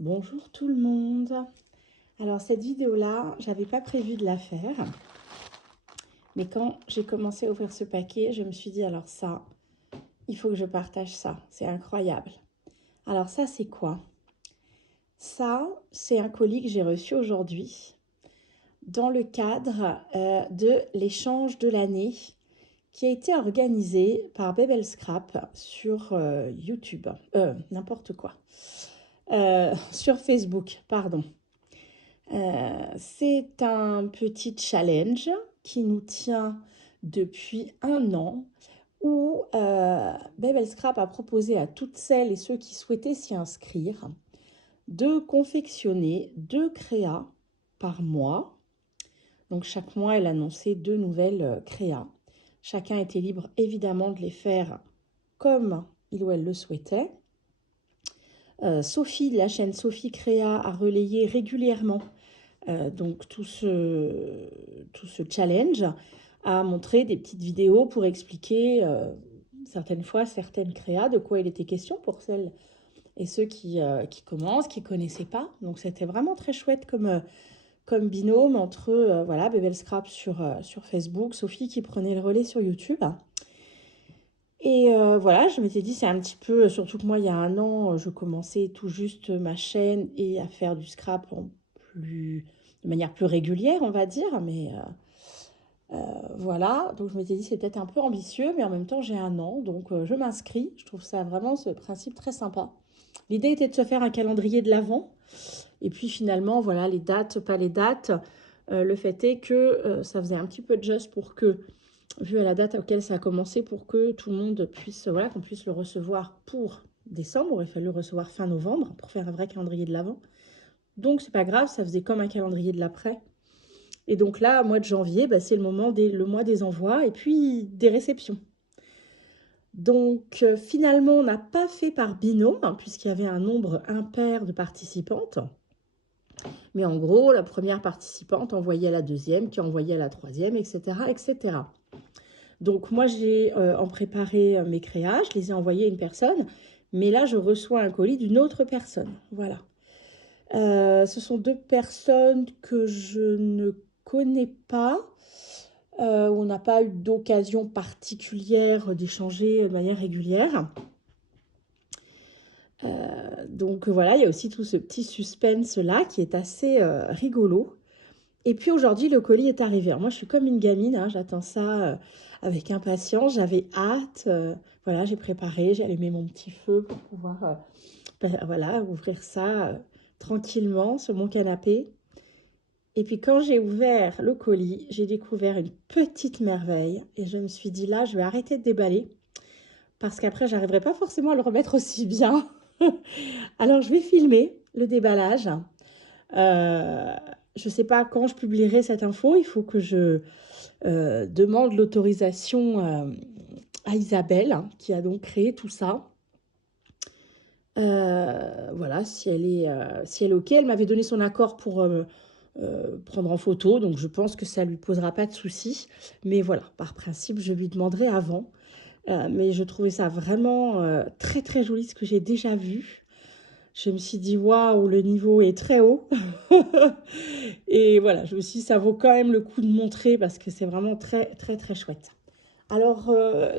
Bonjour tout le monde. Alors cette vidéo-là, j'avais pas prévu de la faire, mais quand j'ai commencé à ouvrir ce paquet, je me suis dit alors ça, il faut que je partage ça, c'est incroyable. Alors ça c'est quoi? Ça, c'est un colis que j'ai reçu aujourd'hui dans le cadre de l'échange de l'année qui a été organisé par Bebel Scrap sur YouTube, n'importe quoi, sur Facebook, pardon. C'est un petit challenge qui nous tient depuis un an où Babel Scrap a proposé à toutes celles et ceux qui souhaitaient s'y inscrire de confectionner 2 créas par mois. Donc chaque mois, elle annonçait 2 nouvelles créas. Chacun était libre évidemment de les faire comme il ou elle le souhaitait. Sophie de la chaîne Sophie Créa a relayé régulièrement donc tout ce challenge, a montré des petites vidéos pour expliquer certaines fois certaines créas, de quoi il était question pour celles et ceux qui commencent, qui ne connaissaient pas. Donc c'était vraiment très chouette comme binôme entre voilà, Bebel Scrap sur Facebook, Sophie qui prenait le relais sur YouTube. Et voilà, je m'étais dit, c'est un petit peu, surtout que moi, il y a un an, je commençais tout juste ma chaîne et à faire du scrap de manière plus régulière, on va dire. Mais voilà, donc je m'étais dit, c'est peut-être un peu ambitieux, mais en même temps, j'ai un an, donc je m'inscris. Je trouve ça vraiment, ce principe très sympa. L'idée était de se faire un calendrier de l'Avent. Et puis finalement, voilà, les dates, pas les dates. Le fait est que ça faisait un petit peu de just pour que vu à la date à laquelle ça a commencé, pour que tout le monde puisse, voilà, qu'on puisse le recevoir pour décembre. Il fallait le recevoir fin novembre pour faire un vrai calendrier de l'avant. Donc c'est pas grave, ça faisait comme un calendrier de l'après. Et donc là, mois de janvier, bah, c'est le mois des envois et puis des réceptions. Donc finalement, on n'a pas fait par binôme, hein, puisqu'il y avait un nombre impair de participantes. Mais en gros, la première participante envoyait à la deuxième, qui envoyait à la troisième, etc., etc. Donc moi, j'ai en préparé mes créas, je les ai envoyés à une personne, mais là, je reçois un colis d'une autre personne. Voilà. Ce sont 2 personnes que je ne connais pas, où on n'a pas eu d'occasion particulière d'échanger de manière régulière. Donc voilà, il y a aussi tout ce petit suspense-là qui est assez rigolo. Et puis aujourd'hui, le colis est arrivé. Alors moi, je suis comme une gamine, hein, j'attends ça avec impatience. J'avais hâte. Voilà, j'ai préparé, j'ai allumé mon petit feu pour pouvoir voilà, ouvrir ça tranquillement sur mon canapé. Et puis quand j'ai ouvert le colis, j'ai découvert une petite merveille. Et je me suis dit, là, je vais arrêter de déballer parce qu'après, j'arriverai pas forcément à le remettre aussi bien. Alors, je vais filmer le déballage. Je ne sais pas quand je publierai cette info. Il faut que je demande l'autorisation à Isabelle, hein, qui a donc créé tout ça. Voilà, si elle est OK. Elle m'avait donné son accord pour prendre en photo, donc je pense que ça ne lui posera pas de soucis. Mais voilà, par principe, je lui demanderai avant. Mais je trouvais ça vraiment très très joli, ce que j'ai déjà vu. Je me suis dit, waouh, le niveau est très haut. Et voilà, je me suis dit, ça vaut quand même le coup de montrer parce que c'est vraiment très, très, très chouette. Alors,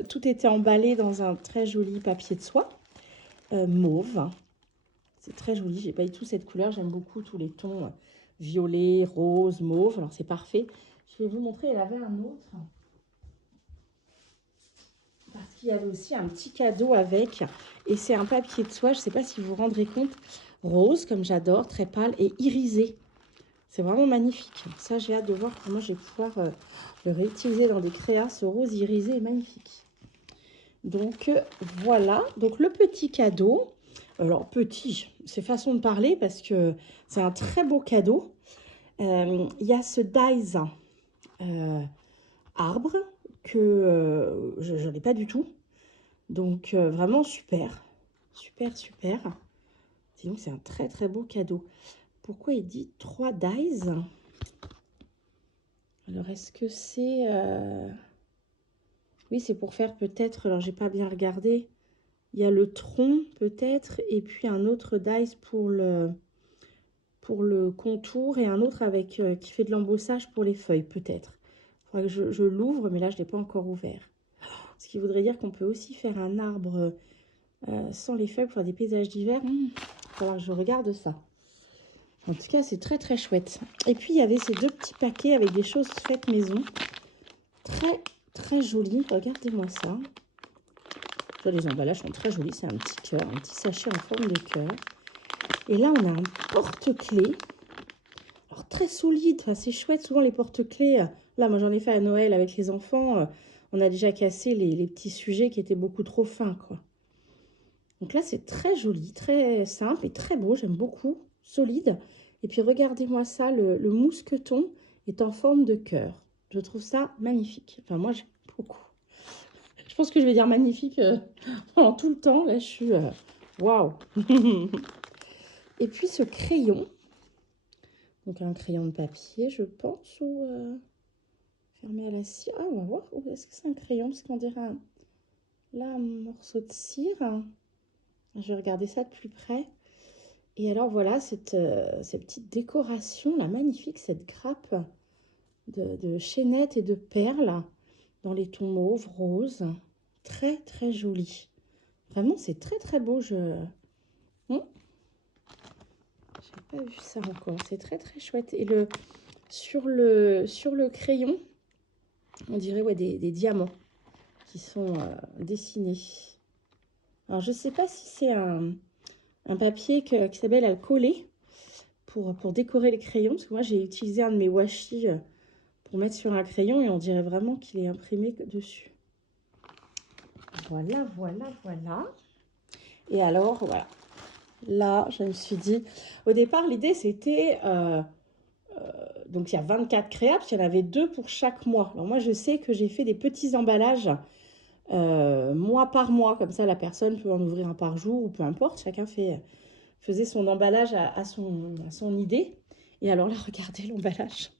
tout était emballé dans un très joli papier de soie, mauve. C'est très joli, j'ai pas du tout cette couleur, j'aime beaucoup tous les tons violet, rose, mauve. Alors, c'est parfait. Je vais vous montrer, elle avait un autre. Parce qu'il y avait aussi un petit cadeau avec. Et c'est un papier de soie, je ne sais pas si vous vous rendrez compte, rose, comme j'adore, très pâle et irisé. C'est vraiment magnifique. Ça, j'ai hâte de voir comment je vais pouvoir le réutiliser dans des créas. Ce rose irisé est magnifique. Donc, voilà. Donc, le petit cadeau. Alors, petit, c'est façon de parler parce que c'est un très beau cadeau. Il y a ce dies arbre que je n'ai pas du tout. Donc, vraiment super. Super, super. Sinon, c'est un très, très beau cadeau. Pourquoi il dit 3 dies? Alors, est-ce que c'est... Oui, c'est pour faire peut-être... Alors, j'ai pas bien regardé. Il y a le tronc, peut-être, et puis un autre dice pour le... pour le contour et un autre avec qui fait de l'embossage pour les feuilles, peut-être. Il faudra que je l'ouvre, mais là, je ne l'ai pas encore ouvert. Ce qui voudrait dire qu'on peut aussi faire un arbre sans les feuilles pour faire des paysages d'hiver. Il va falloir que je regarde ça. En tout cas, c'est très, très chouette. Et puis, il y avait ces 2 petits paquets avec des choses faites maison. Très, très jolis. Regardez-moi ça. Les emballages sont très jolis. C'est un petit cœur, un petit sachet en forme de cœur. Et là, on a un porte-clés. Alors, très solide, c'est chouette. Souvent, les porte-clés, là, moi, j'en ai fait à Noël avec les enfants. On a déjà cassé les petits sujets qui étaient beaucoup trop fins, quoi. Donc là, c'est très joli, très simple et très beau. J'aime beaucoup. Solide. Et puis, regardez-moi ça. Le mousqueton est en forme de cœur. Je trouve ça magnifique. Enfin, moi, j'aime beaucoup. Je pense que je vais dire magnifique pendant tout le temps. Là, je suis... Waouh. Et puis, ce crayon. Donc, un crayon de papier, je pense, ou fermé à la cire. Ah, on va voir. Est-ce que c'est un crayon? Parce qu'on dirait là, un morceau de cire. Je vais regarder ça de plus près. Et alors, voilà, cette petite décoration, là, magnifique, cette grappe de chaînettes et de perles dans les tons mauves, roses. Très, très jolie. Vraiment, c'est très, très beau. Je n'ai pas vu ça encore. C'est très, très chouette. Et sur le crayon, on dirait ouais, des diamants qui sont dessinés. Alors, je ne sais pas si c'est un papier qui s'appelle à coller pour décorer les crayons. Parce que moi, j'ai utilisé un de mes washi pour mettre sur un crayon et on dirait vraiment qu'il est imprimé dessus. Voilà, voilà, voilà. Et alors, voilà. Là, je me suis dit... Au départ, l'idée, c'était... donc, il y a 24 créas, parce qu'il y en avait 2 pour chaque mois. Alors, moi, je sais que j'ai fait des petits emballages mois par mois. Comme ça, la personne peut en ouvrir un par jour ou peu importe. Chacun faisait son emballage à son idée. Et alors là, regardez l'emballage.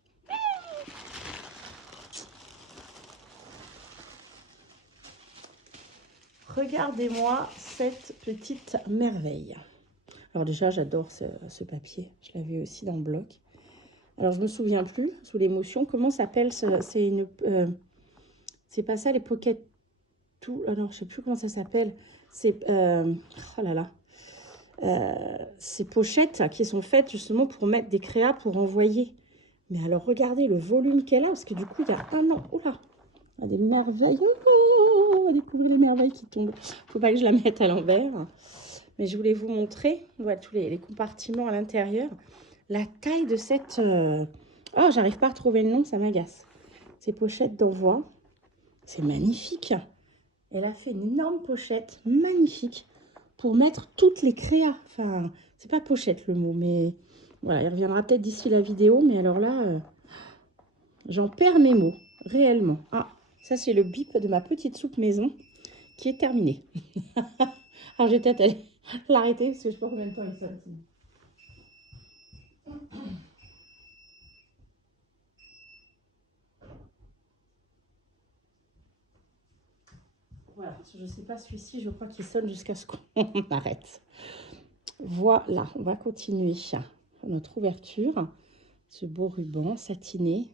Regardez-moi cette petite merveille. Alors déjà, j'adore ce papier. Je l'avais aussi dans le bloc. Alors, je ne me souviens plus, sous l'émotion, comment s'appelle c'est une... c'est pas ça, les pocket... Tout... Alors, je ne sais plus comment ça s'appelle. C'est... oh là là. Ces pochettes qui sont faites justement pour mettre des créas pour envoyer. Mais alors, regardez le volume qu'elle a, parce que du coup, il y a un an... Oh là, il y a des merveilles. Oh, on va découvrir les merveilles qui tombent. Il ne faut pas que je la mette à l'envers. Mais je voulais vous montrer, voilà, tous les compartiments à l'intérieur. La taille de cette... Oh, j'arrive pas à retrouver le nom, ça m'agace. Ces pochettes d'envoi. C'est magnifique. Elle a fait une énorme pochette, magnifique, pour mettre toutes les créas. Enfin, c'est pas pochette le mot, mais voilà, il reviendra peut-être d'ici la vidéo. Mais alors là, j'en perds mes mots, réellement. Ah, ça c'est le bip de ma petite soupe maison qui est terminée. Alors, je vais peut-être aller l'arrêter parce que je sais pas combien de temps il sonne. Voilà, je ne sais pas celui-ci, je crois qu'il sonne jusqu'à ce qu'on arrête. Voilà, on va continuer notre ouverture. Ce beau ruban satiné.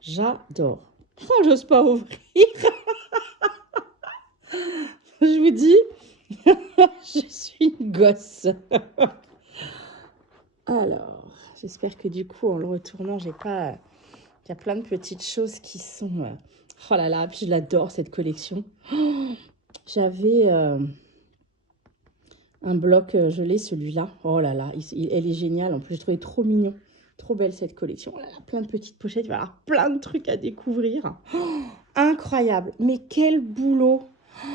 J'adore. Oh, j'ose pas ouvrir. Je vous dis, je suis une gosse. Alors, j'espère que du coup, en le retournant, j'ai pas... Il y a plein de petites choses qui sont... Oh là là, puis je l'adore cette collection. J'avais un bloc, je l'ai celui-là. Oh là là, elle est géniale. En plus, je trouvais trop mignon. Trop belle cette collection. Oh là là, plein de petites pochettes. Il va y avoir plein de trucs à découvrir. Oh, incroyable. Mais quel boulot. Oh,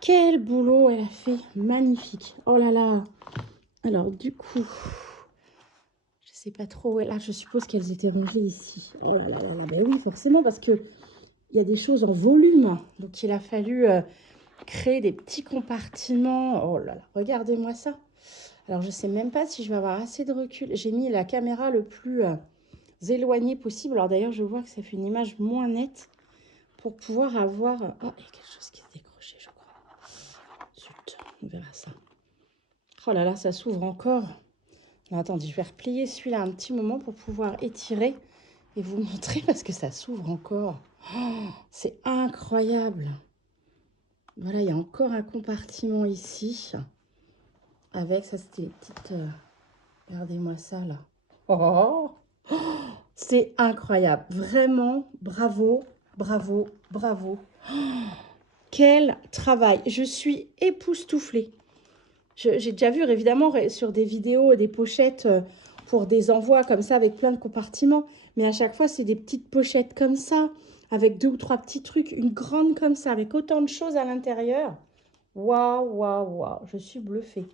quel boulot elle a fait. Magnifique. Oh là là. Alors, du coup, je sais pas trop. Là, je suppose qu'elles étaient rangées ici. Oh là là là là. Ben oui, forcément, parce que il y a des choses en volume. Donc, il a fallu créer des petits compartiments. Oh là là, regardez-moi ça. Alors, je ne sais même pas si je vais avoir assez de recul. J'ai mis la caméra le plus éloignée possible. Alors, d'ailleurs, je vois que ça fait une image moins nette pour pouvoir avoir... Oh, il y a quelque chose qui s'est décroché, je crois. Zut, on verra ça. Oh là là, ça s'ouvre encore. Alors, attendez, je vais replier celui-là un petit moment pour pouvoir étirer et vous montrer parce que ça s'ouvre encore. Oh, c'est incroyable. Voilà, il y a encore un compartiment ici. Avec, ça c'était les petites... regardez-moi ça là. Oh, c'est incroyable. Vraiment, bravo, bravo, bravo. Oh, quel travail. Je suis époustouflée. J'ai déjà vu évidemment sur des vidéos des pochettes pour des envois comme ça avec plein de compartiments. Mais à chaque fois, c'est des petites pochettes comme ça, avec 2 ou 3 petits trucs. Une grande comme ça, avec autant de choses à l'intérieur. Waouh, waouh, waouh. Je suis bluffée.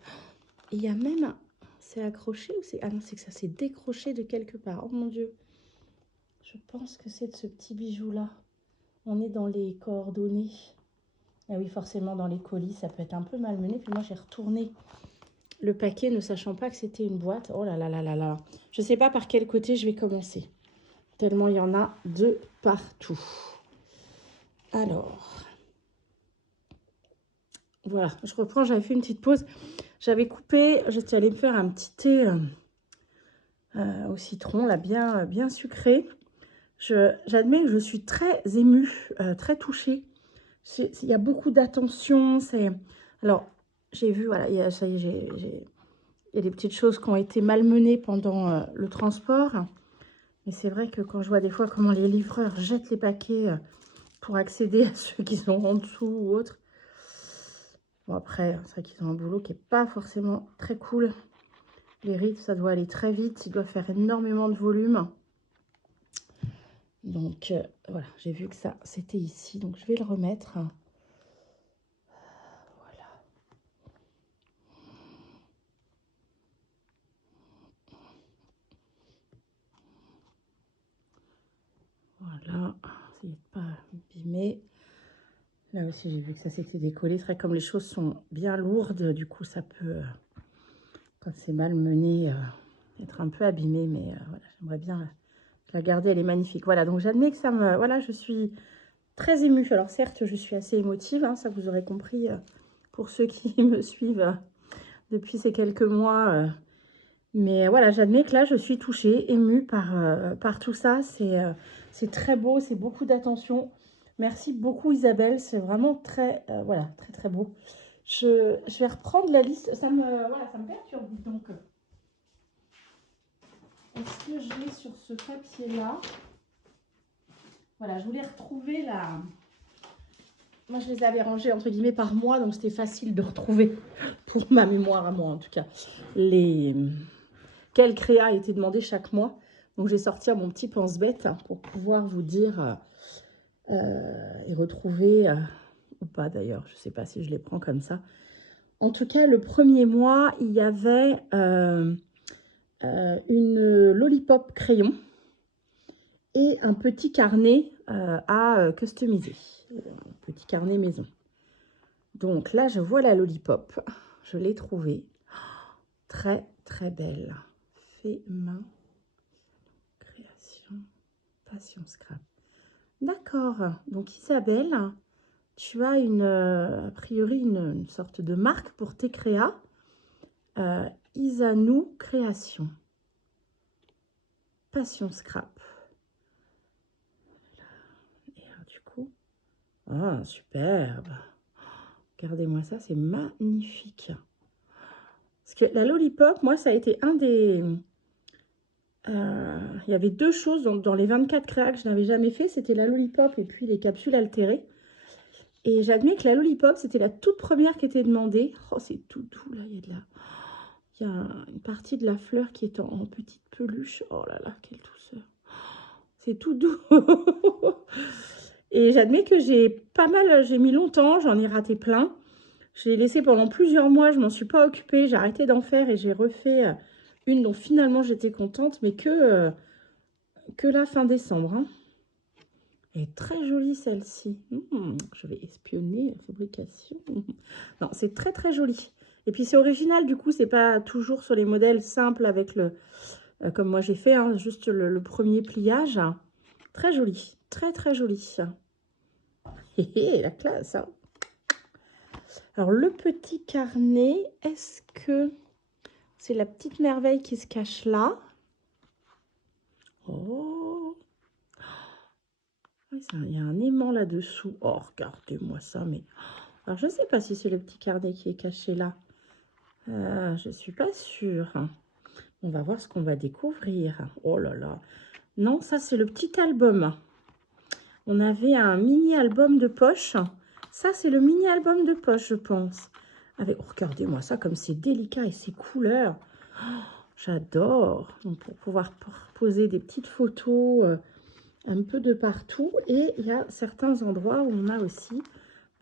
Et il y a même... C'est accroché ou c'est... Ah non, c'est que ça s'est décroché de quelque part. Oh mon Dieu. Je pense que c'est de ce petit bijou-là. On est dans les coordonnées. Ah oui, forcément, dans les colis, ça peut être un peu malmené. Puis moi, j'ai retourné le paquet, ne sachant pas que c'était une boîte. Oh là là là là là. Je ne sais pas par quel côté je vais commencer. Tellement il y en a de partout. Alors, voilà, je reprends. J'avais fait une petite pause. J'avais coupé, j'étais allée me faire un petit thé au citron, là, bien sucré. J'admets que je suis très émue, très touchée. Il y a beaucoup d'attention. Alors, j'ai vu, voilà, ça y est, il y a des petites choses qui ont été malmenées pendant le transport. Mais c'est vrai que quand je vois des fois comment les livreurs jettent les paquets pour accéder à ceux qui sont en dessous ou autres. Bon, après, c'est vrai qu'ils ont un boulot qui n'est pas forcément très cool. Les rides, ça doit aller très vite. Il doit faire énormément de volume. Donc, voilà, j'ai vu que ça, c'était ici. Donc, je vais le remettre. Voilà, essayez de pas abîmer. Là aussi, j'ai vu que ça s'était décollé. C'est vrai, comme les choses sont bien lourdes, du coup, ça peut, quand c'est mal mené, être un peu abîmé. Mais voilà, j'aimerais bien la garder. Elle est magnifique. Voilà, donc j'admets que ça me... Voilà, je suis très émue. Alors, certes, je suis assez émotive, hein, ça vous aurez compris pour ceux qui me suivent depuis ces quelques mois. Mais voilà, j'admets que là, je suis touchée, émue par tout ça. C'est très beau, c'est beaucoup d'attention. Merci beaucoup Isabelle, c'est vraiment très, voilà, très très beau. Je vais reprendre la liste, voilà, ça me perturbe. Donc, est-ce que je l'ai sur ce papier-là? Voilà, je voulais retrouver la... Moi, je les avais rangés entre guillemets par mois, donc c'était facile de retrouver, pour ma mémoire à moi en tout cas, quel créa a été demandé chaque mois. Donc, j'ai sorti mon petit pense-bête pour pouvoir vous dire et retrouver, ou pas d'ailleurs, je ne sais pas si je les prends comme ça. En tout cas, le premier mois, il y avait une lollipop crayon et un petit carnet à customiser. Un petit carnet maison. Donc là, je vois la lollipop. Je l'ai trouvée. Très, très belle. Fait main. Création. Passion scrap. D'accord. Donc Isabelle, tu as a priori une sorte de marque pour tes créas. Isanou Création. Passion scrap. Et alors, du coup, ah, superbe. Regardez-moi ça, c'est magnifique. Parce que la lollipop, moi, ça a été un des... il y avait 2 choses dans les 24 créas que je n'avais jamais fait. C'était la lollipop et puis les capsules altérées. Et j'admets que la lollipop, c'était la toute première qui était demandée. Oh, c'est tout doux, là. Il y a une partie de la fleur qui est en petite peluche. Oh là là, quelle douceur. C'est tout doux. Et j'admets que j'ai mis longtemps, j'en ai raté plein. Je l'ai laissé pendant plusieurs mois, je m'en suis pas occupée, j'ai arrêté d'en faire et j'ai refait une dont finalement j'étais contente, mais que la fin décembre. Hein. Elle est très jolie celle-ci. Je vais espionner la fabrication. Non, c'est très très joli. Et puis c'est original, du coup, c'est pas toujours sur les modèles simples avec comme moi j'ai fait, hein, juste le premier pliage. Très joli, très très joli. La classe. Hein. Alors le petit carnet, est-ce que c'est la petite merveille qui se cache là. Oh, il y a un aimant là-dessous. Oh, regardez-moi ça, mais... Alors, je ne sais pas si c'est le petit carnet qui est caché là. Je ne suis pas sûre. On va voir ce qu'on va découvrir. Oh là là. Non, ça, c'est le petit album. On avait un mini-album de poche. Ça, c'est le mini-album de poche, je pense. Avec, oh, regardez-moi ça, comme c'est délicat et ces couleurs. Oh, j'adore. Donc, pour pouvoir poser des petites photos un peu de partout. Et il y a certains endroits où on a aussi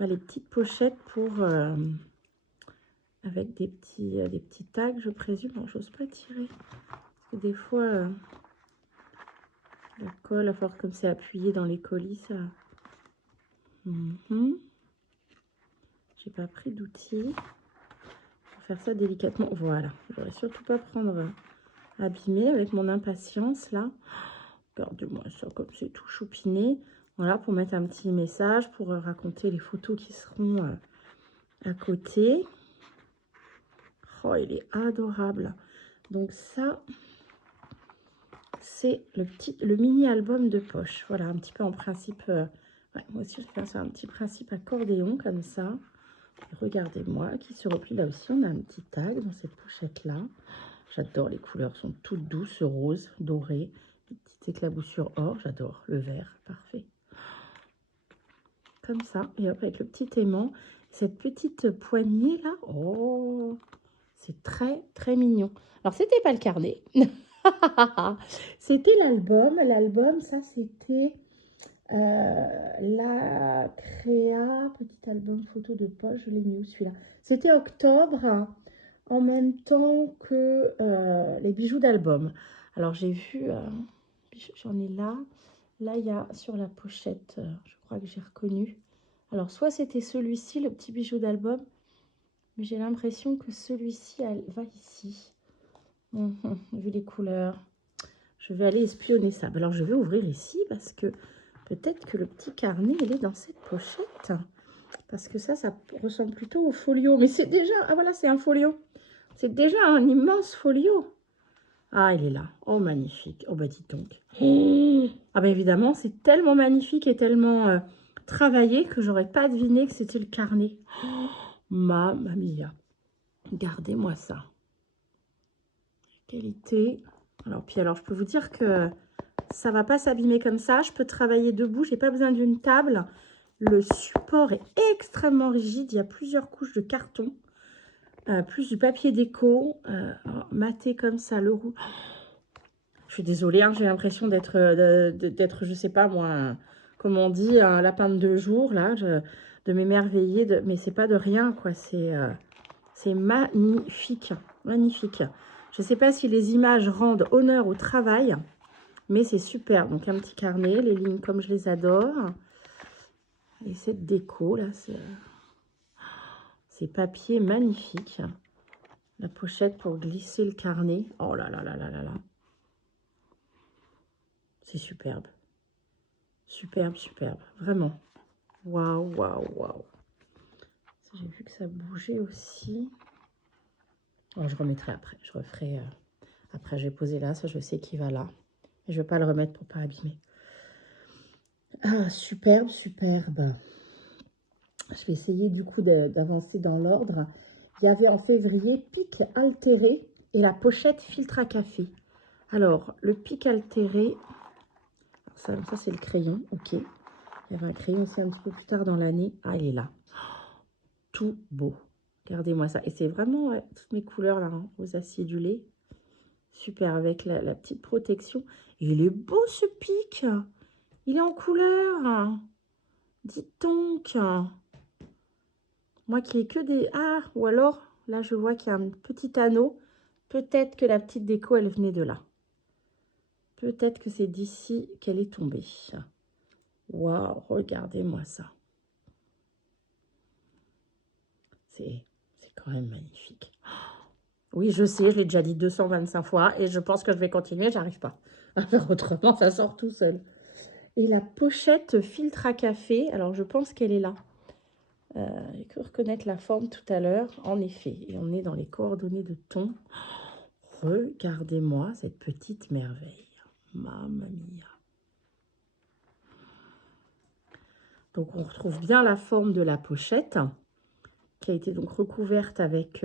les petites pochettes pour... avec des petits tags, je présume. Bon, j'ose pas tirer. Parce que des fois, la colle, à force comme c'est appuyé dans les colis, ça... J'ai pas pris d'outils. Pour faire ça délicatement. Voilà. Je voudrais surtout pas prendre abîmer avec mon impatience, là. Regardez-moi ça, comme c'est tout choupiné. Voilà, pour mettre un petit message, pour raconter les photos qui seront à côté. Oh, il est adorable. Donc ça, c'est le mini album de poche. Voilà, un petit peu en principe. Ouais, moi aussi, je fais ça un petit principe accordéon comme ça. Regardez-moi, qui se replie là aussi. On a un petit tag dans cette pochette-là. J'adore, les couleurs sont toutes douces, roses, dorées. Des petites éclaboussures or, j'adore. Le vert, parfait. Comme ça, et hop, avec le petit aimant. Cette petite poignée là, oh, c'est très, très mignon. Alors, c'était pas le carnet. C'était l'album. L'album, ça, c'était la créa, petit album photo de poche. Je l'ai mis où celui-là? C'était octobre, en même temps que les bijoux d'album. Alors, j'ai vu, j'en ai là. Là, il y a sur la pochette, je crois que j'ai reconnu. Alors, soit c'était celui-ci, le petit bijou d'album, mais j'ai l'impression que celui-ci va ici. Vu les couleurs. Je vais aller espionner ça. Alors, je vais ouvrir ici parce que peut-être que le petit carnet, il est dans cette pochette. Parce que ça ressemble plutôt au folio. Mais c'est déjà... Ah, voilà, c'est un folio. C'est déjà un immense folio. Ah, il est là. Oh, magnifique. Oh, bah, dis donc. Oh. Ah, bah, évidemment, c'est tellement magnifique et tellement travaillé que j'aurais pas deviné que c'était le carnet. Oh, mamma mia. Regardez-moi ça. Qualité. Alors, je peux vous dire que ça va pas s'abîmer comme ça. Je peux travailler debout. J'ai pas besoin d'une table. Le support est extrêmement rigide. Il y a plusieurs couches de carton. Plus du papier déco. Maté comme ça, le roux. Je suis désolée, hein, j'ai l'impression d'être, je sais pas moi, comment on dit, un lapin de 2 jours, là, de m'émerveiller. Mais c'est pas de rien, quoi. C'est magnifique. Magnifique. Je sais pas si les images rendent honneur au travail, mais c'est super. Donc, un petit carnet, les lignes comme je les adore. Et cette déco, là, c'est papier magnifique. La pochette pour glisser le carnet. Oh là là là là là là. C'est superbe. Superbe, superbe. Vraiment. Waouh, waouh, waouh. J'ai vu que ça bougeait aussi. Alors, je remettrai après. Je referai... après, j'ai posé là. Ça, je sais qu'il va là. Et je ne vais pas le remettre pour ne pas abîmer. Ah, superbe, superbe. Je vais essayer du coup d'avancer dans l'ordre. Il y avait en février pic altéré et la pochette filtre à café. Alors, le pic altéré, ça c'est le crayon, ok. Il y avait un crayon aussi un petit peu plus tard dans l'année. Ah, il est là. Tout beau. Regardez-moi ça. Et c'est vraiment toutes mes couleurs là, hein, aux acidulés. Super, avec la petite protection. Et il est beau ce pic. Il est en couleur. Dites donc. Moi qui ai que des... Ah, ou alors, là je vois qu'il y a un petit anneau. Peut-être que la petite déco, elle venait de là. Peut-être que c'est d'ici qu'elle est tombée. Waouh, regardez-moi ça. C'est quand même magnifique. Oui, je sais, je l'ai déjà dit 225 fois et je pense que je vais continuer, j'arrive pas à faire autrement, ça sort tout seul. Et la pochette filtre à café, alors je pense qu'elle est là. J'ai cru reconnaître la forme tout à l'heure, en effet. Et on est dans les coordonnées de ton. Regardez-moi cette petite merveille. Mamma mia. Donc, on retrouve bien la forme de la pochette qui a été donc recouverte avec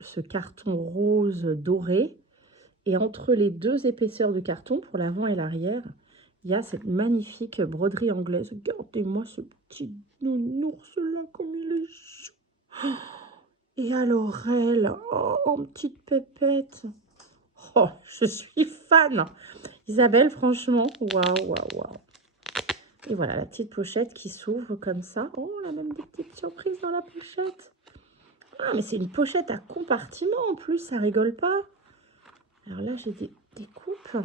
ce carton rose doré. Et entre les deux épaisseurs de carton, pour l'avant et l'arrière, il y a cette magnifique broderie anglaise. Regardez-moi ce petit nounours-là, comme il est chou. Et à l'oreille, oh, en petite pépette. Oh, je suis fan. Isabelle, franchement, waouh, waouh, waouh. Et voilà, la petite pochette qui s'ouvre comme ça. Oh, on a même des petites surprises dans la pochette. Ah, mais c'est une pochette à compartiment en plus, ça rigole pas. Alors là, j'ai des coupes.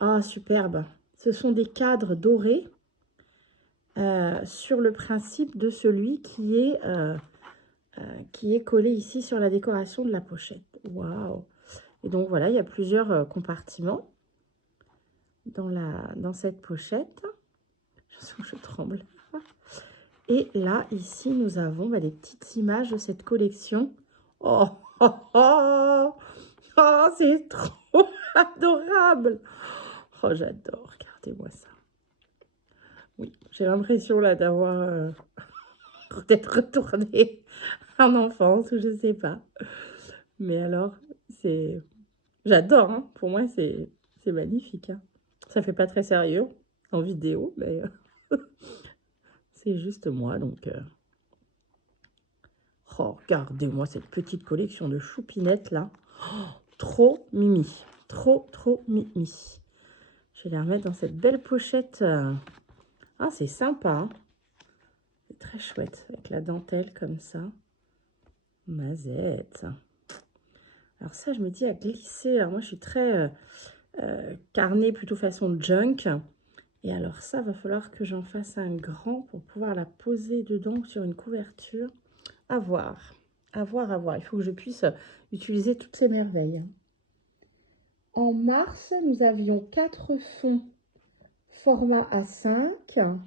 Ah, superbe. Ce sont des cadres dorés sur le principe de celui qui est collé ici sur la décoration de la pochette. Waouh! Et donc voilà, il y a plusieurs compartiments dans cette pochette. Je sens que je tremble. Et là, ici, nous avons des petites images de cette collection. Oh, oh, oh, oh, c'est trop adorable! Oh, j'adore. Regardez-moi ça. Oui, j'ai l'impression là d'avoir peut-être retourné en enfance ou je sais pas. Mais alors, c'est... J'adore, hein. Pour moi, c'est magnifique. Hein. Ça fait pas très sérieux en vidéo, mais c'est juste moi. Donc, oh, regardez-moi cette petite collection de choupinettes là. Oh, trop mimi. Trop, trop mimi. Je vais les remettre dans cette belle pochette. Ah, c'est sympa. Hein. C'est très chouette avec la dentelle comme ça. Mazette. Alors ça, je me dis à glisser. Alors moi, je suis très carnet plutôt façon junk. Et alors ça, va falloir que j'en fasse un grand pour pouvoir la poser dedans sur une couverture. À voir. À voir, à voir. Il faut que je puisse utiliser toutes ces merveilles. En mars, nous avions 4 fonds format A5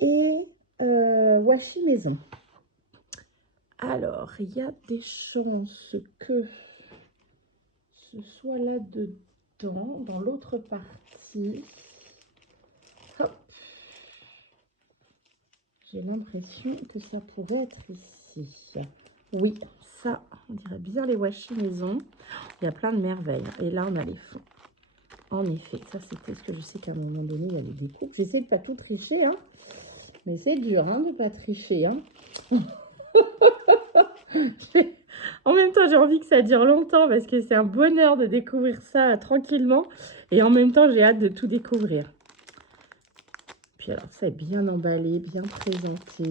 et washi maison. Alors, il y a des chances que ce soit là-dedans, dans l'autre partie. Hop. J'ai l'impression que ça pourrait être ici. Oui, ça, on dirait bien les washi maison. Il y a plein de merveilles. Et là, on a les fonds. En effet, ça, c'était ce que je sais qu'à un moment donné, il y avait des coupes. J'essaie de ne pas tout tricher, hein. Mais c'est dur, hein, de ne pas tricher, hein. En même temps, j'ai envie que ça dure longtemps parce que c'est un bonheur de découvrir ça tranquillement. Et en même temps, j'ai hâte de tout découvrir. Puis alors, ça est bien emballé, bien présenté.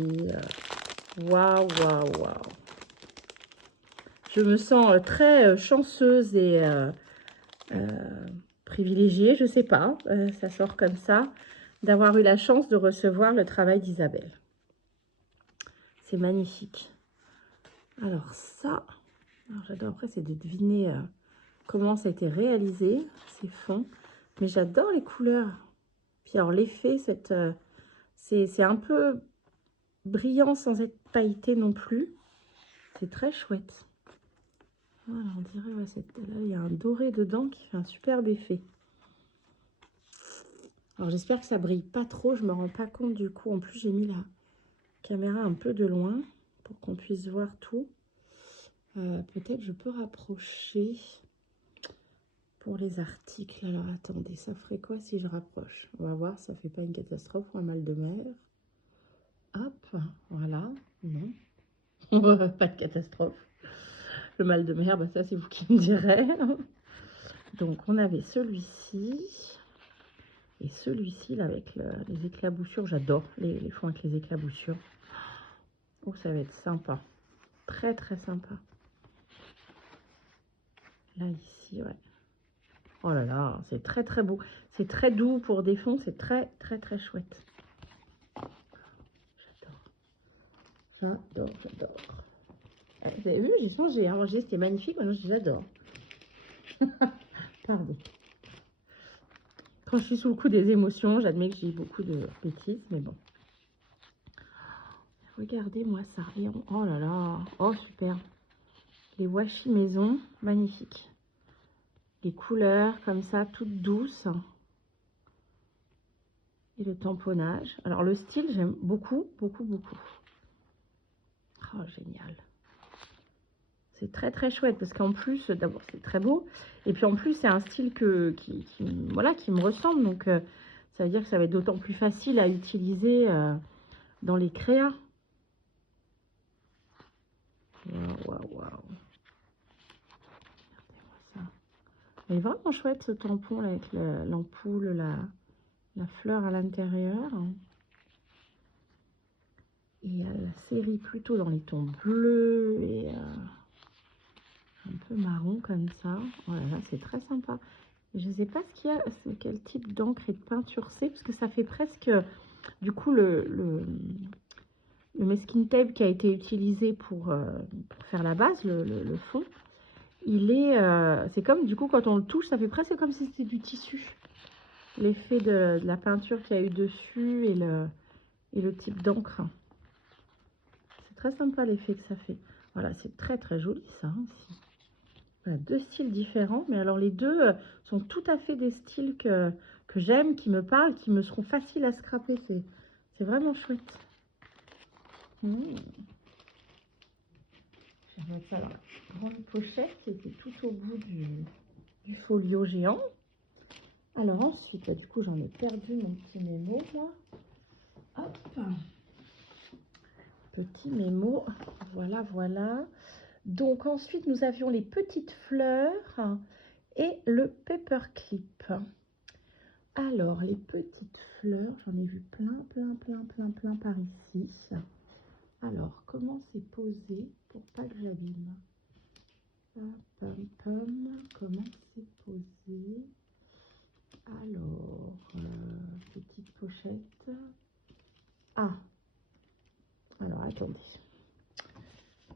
Waouh, waouh, waouh. Je me sens très chanceuse et privilégiée, je sais pas, ça sort comme ça, d'avoir eu la chance de recevoir le travail d'Isabelle. C'est magnifique. Alors ça, j'adore, après c'est de deviner comment ça a été réalisé, ces fonds. Mais j'adore les couleurs. Puis alors l'effet, c'est un peu brillant sans être pailleté non plus. C'est très chouette. Voilà, on dirait, ouais, là, il y a un doré dedans qui fait un superbe effet. Alors, j'espère que ça brille pas trop. Je me rends pas compte du coup. En plus, j'ai mis la caméra un peu de loin pour qu'on puisse voir tout. Peut-être je peux rapprocher pour les articles. Alors, attendez, ça ferait quoi si je rapproche? On va voir, ça fait pas une catastrophe ou un mal de mer. Hop, voilà. Non, pas de catastrophe. Le mal de mer, bah ça, c'est vous qui me direz. Donc, on avait celui-ci. Et celui-ci, là, avec les éclaboussures, j'adore les fonds avec les éclaboussures. Oh, ça va être sympa. Très, très sympa. Là, ici, ouais. Oh là là, c'est très, très beau. C'est très doux pour des fonds. C'est très, très, très chouette. J'adore. J'adore, j'adore. Vous avez vu, j'ai changé. Hein. C'était magnifique. Maintenant, j'adore. Pardon. Quand je suis sous le coup des émotions, j'admets que j'ai beaucoup de bêtises, mais bon. Regardez-moi ça. Oh là là. Oh, super. les washi maison, magnifiques. Les couleurs comme ça, toutes douces. Et le tamponnage. Alors le style, j'aime beaucoup, beaucoup, beaucoup. Oh, génial. C'est très très chouette parce qu'en plus, d'abord c'est très beau. Et puis en plus, c'est un style voilà, qui me ressemble. Donc ça veut dire que ça va être d'autant plus facile à utiliser dans les créas. Waouh, waouh, waouh. Regardez-moi ça. Il est vraiment chouette ce tampon là, avec l'ampoule, la fleur à l'intérieur. Et la série plutôt dans les tons bleus et un peu marron comme ça. Voilà, c'est très sympa. Je ne sais pas ce qu'il y a, quel type d'encre et de peinture c'est, parce que ça fait presque, du coup, le masking tape qui a été utilisé pour faire la base, le fond, c'est comme, du coup, quand on le touche, ça fait presque comme si c'était du tissu. L'effet de la peinture qu'il y a eu dessus et le type d'encre. C'est très sympa l'effet que ça fait. Voilà, c'est très très joli ça aussi. Voilà, deux styles différents, mais alors les deux sont tout à fait des styles que j'aime, qui me parlent, qui me seront faciles à scraper. C'est vraiment chouette. Je vais mettre ça dans la grande pochette qui était tout au bout du folio géant. Alors ensuite, là, du coup, j'en ai perdu mon petit mémo, là. Hop. Petit mémo. Voilà, voilà. Donc ensuite, nous avions les petites fleurs et le paperclip. Alors, les petites fleurs, j'en ai vu plein, plein, plein, plein, plein par ici. Alors, comment c'est posé pour pas que j'abîme? Pam, pam, comment c'est posé? Alors, petite pochette. Ah, alors attendez.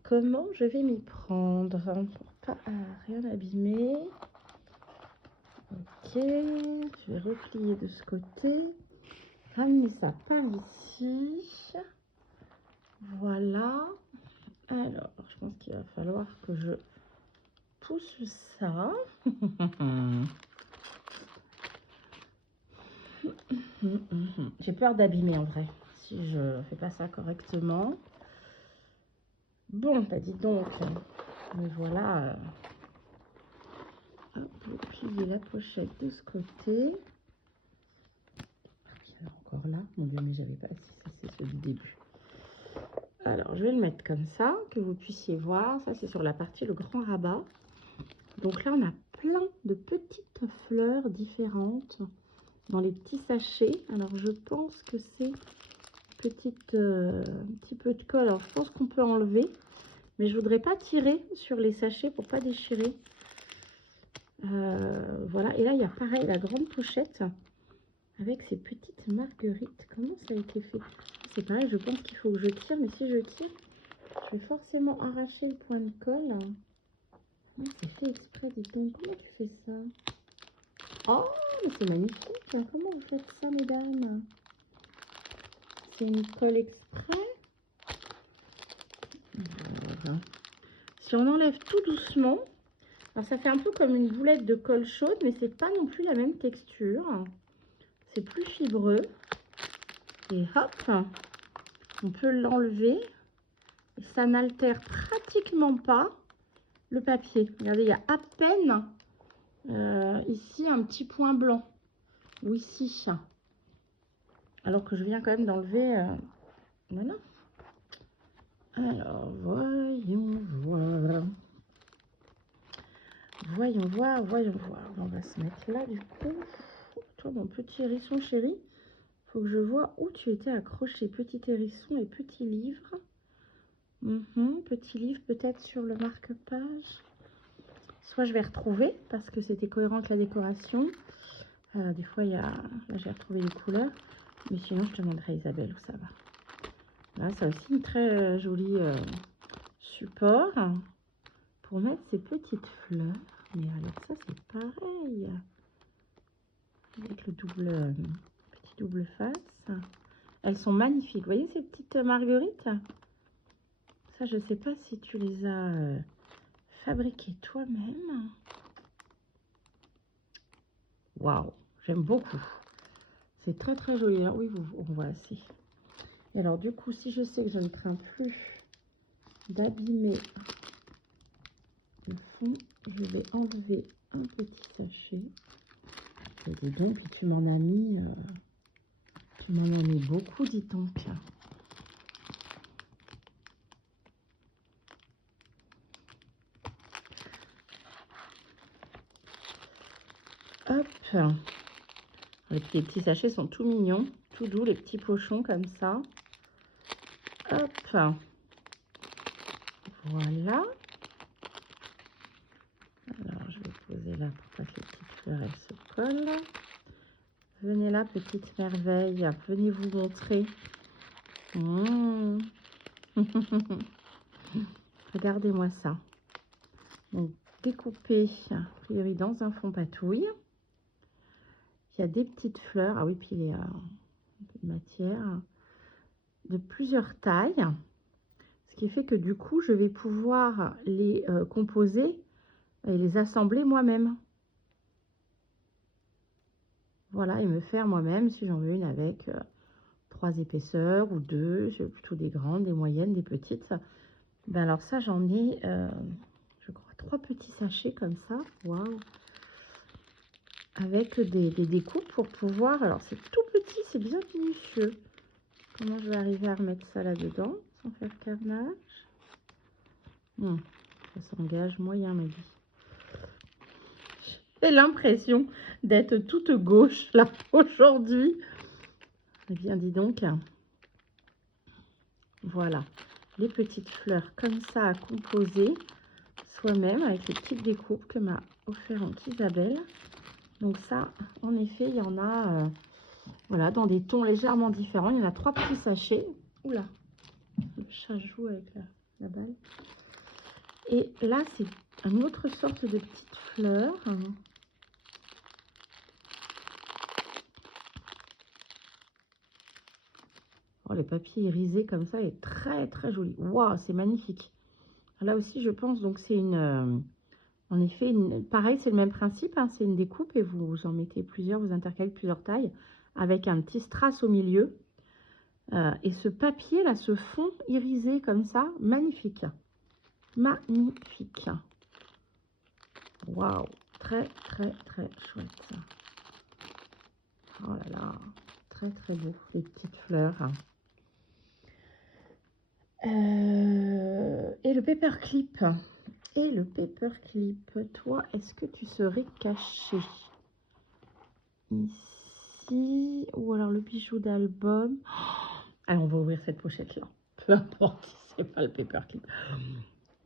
Comment je vais m'y prendre pour pas rien abîmer? Ok, je vais replier de ce côté. Ramener ça par ici. Voilà. Alors, je pense qu'il va falloir que je pousse ça. J'ai peur d'abîmer en vrai, si je fais pas ça correctement. Bon, bah dis donc, me voilà. Hop, je vais plier la pochette de ce côté. Alors, encore là, mon Dieu, mais j'avais pas. Ça, c'est celui du début. Alors, je vais le mettre comme ça, que vous puissiez voir. Ça, c'est sur la partie, le grand rabat. Donc là, on a plein de petites fleurs différentes dans les petits sachets. Alors, je pense que c'est un petit peu de colle. Alors, je pense qu'on peut enlever. Mais je voudrais pas tirer sur les sachets pour pas déchirer. Voilà. Et là, il y a pareil, la grande pochette avec ces petites marguerites. Comment ça a été fait? C'est pareil, je pense qu'il faut que je tire. Mais si je tire, je vais forcément arracher le point de colle. C'est fait exprès, dis donc. Comment tu fais ça? Oh, mais c'est magnifique. Comment vous faites ça, mesdames? C'est une colle exprès. Voilà. Si on enlève tout doucement, alors ça fait un peu comme une boulette de colle chaude, mais c'est pas non plus la même texture. C'est plus fibreux. Et hop, on peut l'enlever. Ça n'altère pratiquement pas le papier. Regardez, il y a à peine ici un petit point blanc. Ou ici. Alors que je viens quand même d'enlever... voilà. Alors, voyons voir. Voyons voir, voyons voir. On va se mettre là, du coup. Toi, mon petit hérisson chéri, faut que je vois où tu étais accroché. Petit hérisson et petit livre. Petit livre, peut-être sur le marque-page. Soit je vais retrouver, parce que c'était cohérent avec la décoration. Des fois, il y a... Là, j'ai retrouvé les couleurs. Mais sinon, je te demanderai à Isabelle où ça va. Là, ça aussi une très jolie support pour mettre ces petites fleurs. Mais alors ça, c'est pareil. Avec le petit double face. Elles sont magnifiques. Vous voyez ces petites marguerites? Ça, je ne sais pas si tu les as fabriquer toi-même. Waouh, j'aime beaucoup. C'est très très joli. Hein. Oui, on voit assez. Et alors du coup, si je sais que je ne crains plus d'abîmer le fond, je vais enlever un petit sachet. Et dis donc, puis tu m'en as mis beaucoup, dis donc. Hop. Les petits sachets sont tout mignons, tout doux, les petits pochons comme ça. Hop. Voilà. Alors, je vais poser là pour pas que les petites fleurs elles se collent. Venez là, petite merveille. Venez vous montrer. Mmh. Regardez-moi ça. Donc, découpé, a priori, dans un fond patouille. Il y a des petites fleurs. Ah oui, puis il y a un peu de matière. De plusieurs tailles. Ce qui fait que du coup, je vais pouvoir les composer et les assembler moi-même. Voilà, et me faire moi-même si j'en veux une avec 3 épaisseurs ou 2, j'ai plutôt des grandes, des moyennes, des petites. Ben alors ça, j'en ai, je crois, 3 petits sachets comme ça. Waouh! Avec des découpes pour pouvoir... Alors, c'est tout petit, c'est bien minutieux. Comment je vais arriver à remettre ça là-dedans sans faire carnage? Ça s'engage moyen, ma vie. J'ai l'impression d'être toute gauche, là, aujourd'hui. Eh bien, dis donc. Voilà. Les petites fleurs comme ça à composer soi-même avec les petites découpes que m'a offert Isabelle. Donc ça, en effet, il y en a voilà, dans des tons légèrement différents. Il y en a 3 petits sachets. Oula, le chat joue avec la balle. Et là, c'est une autre sorte de petites fleurs. Oh, le papier irisé comme ça est très très joli. Waouh, c'est magnifique. Là aussi, je pense, donc c'est une... en effet, pareil, c'est le même principe, hein, c'est une découpe et vous en mettez plusieurs, vous intercalez plusieurs tailles avec un petit strass au milieu. Et ce papier là, ce fond irisé comme ça, magnifique. Magnifique. Waouh, très très très chouette ça. Oh là là, très très beau, les petites fleurs. Et le paperclip. Et le paperclip, toi, est-ce que tu serais caché ici, ou alors le bijou d'album? Alors, on va ouvrir cette pochette-là. Peu importe si c'est pas le paperclip.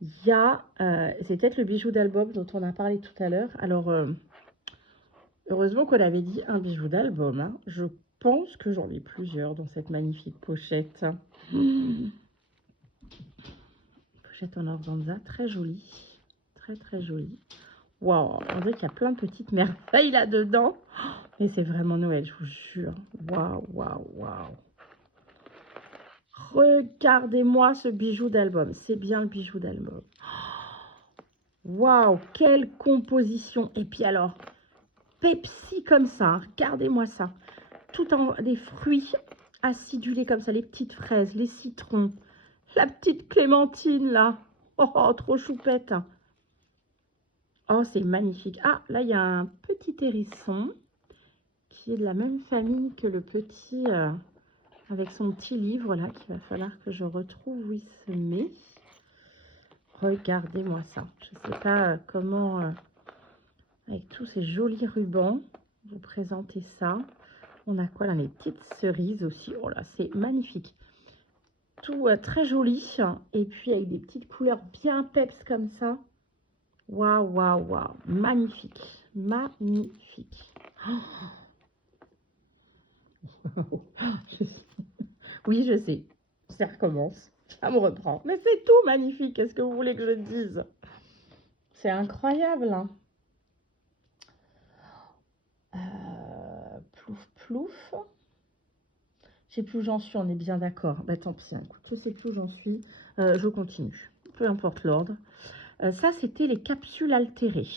Il y a, c'est peut-être le bijou d'album dont on a parlé tout à l'heure. Alors, heureusement qu'on avait dit un bijou d'album. Hein. Je pense que j'en ai plusieurs dans cette magnifique pochette. Pochette en organza, très jolie. Très, très jolie. Waouh, on dirait qu'il y a plein de petites merveilles là-dedans. Et c'est vraiment Noël, je vous jure. Waouh, waouh, waouh. Regardez-moi ce bijou d'album. C'est bien le bijou d'album. Waouh, quelle composition. Et puis alors, Pepsi comme ça. Hein, regardez-moi ça. Tout en des fruits acidulés comme ça. Les petites fraises, les citrons. La petite clémentine là. Oh, oh trop choupette. Oh, c'est magnifique. Ah, là, il y a un petit hérisson qui est de la même famille que le petit... avec son petit livre là qu'il va falloir que je retrouve où il se met. Regardez-moi ça. Je ne sais pas comment, avec tous ces jolis rubans, vous présenter ça. On a quoi là? Les petites cerises aussi. Oh là, c'est magnifique. Tout très joli. Et puis avec des petites couleurs bien peps comme ça. Waouh, waouh, waouh. Magnifique. Magnifique. Oh. Oui, je sais. Ça recommence. Ça me reprend. Mais c'est tout magnifique. Qu'est-ce que vous voulez que je dise? C'est incroyable. Hein. Plouf, plouf. Je sais plus où j'en suis, on est bien d'accord. Bah tant pis, écoute, je sais plus où j'en suis. Je continue. Peu importe l'ordre. Ça, c'était les capsules altérées.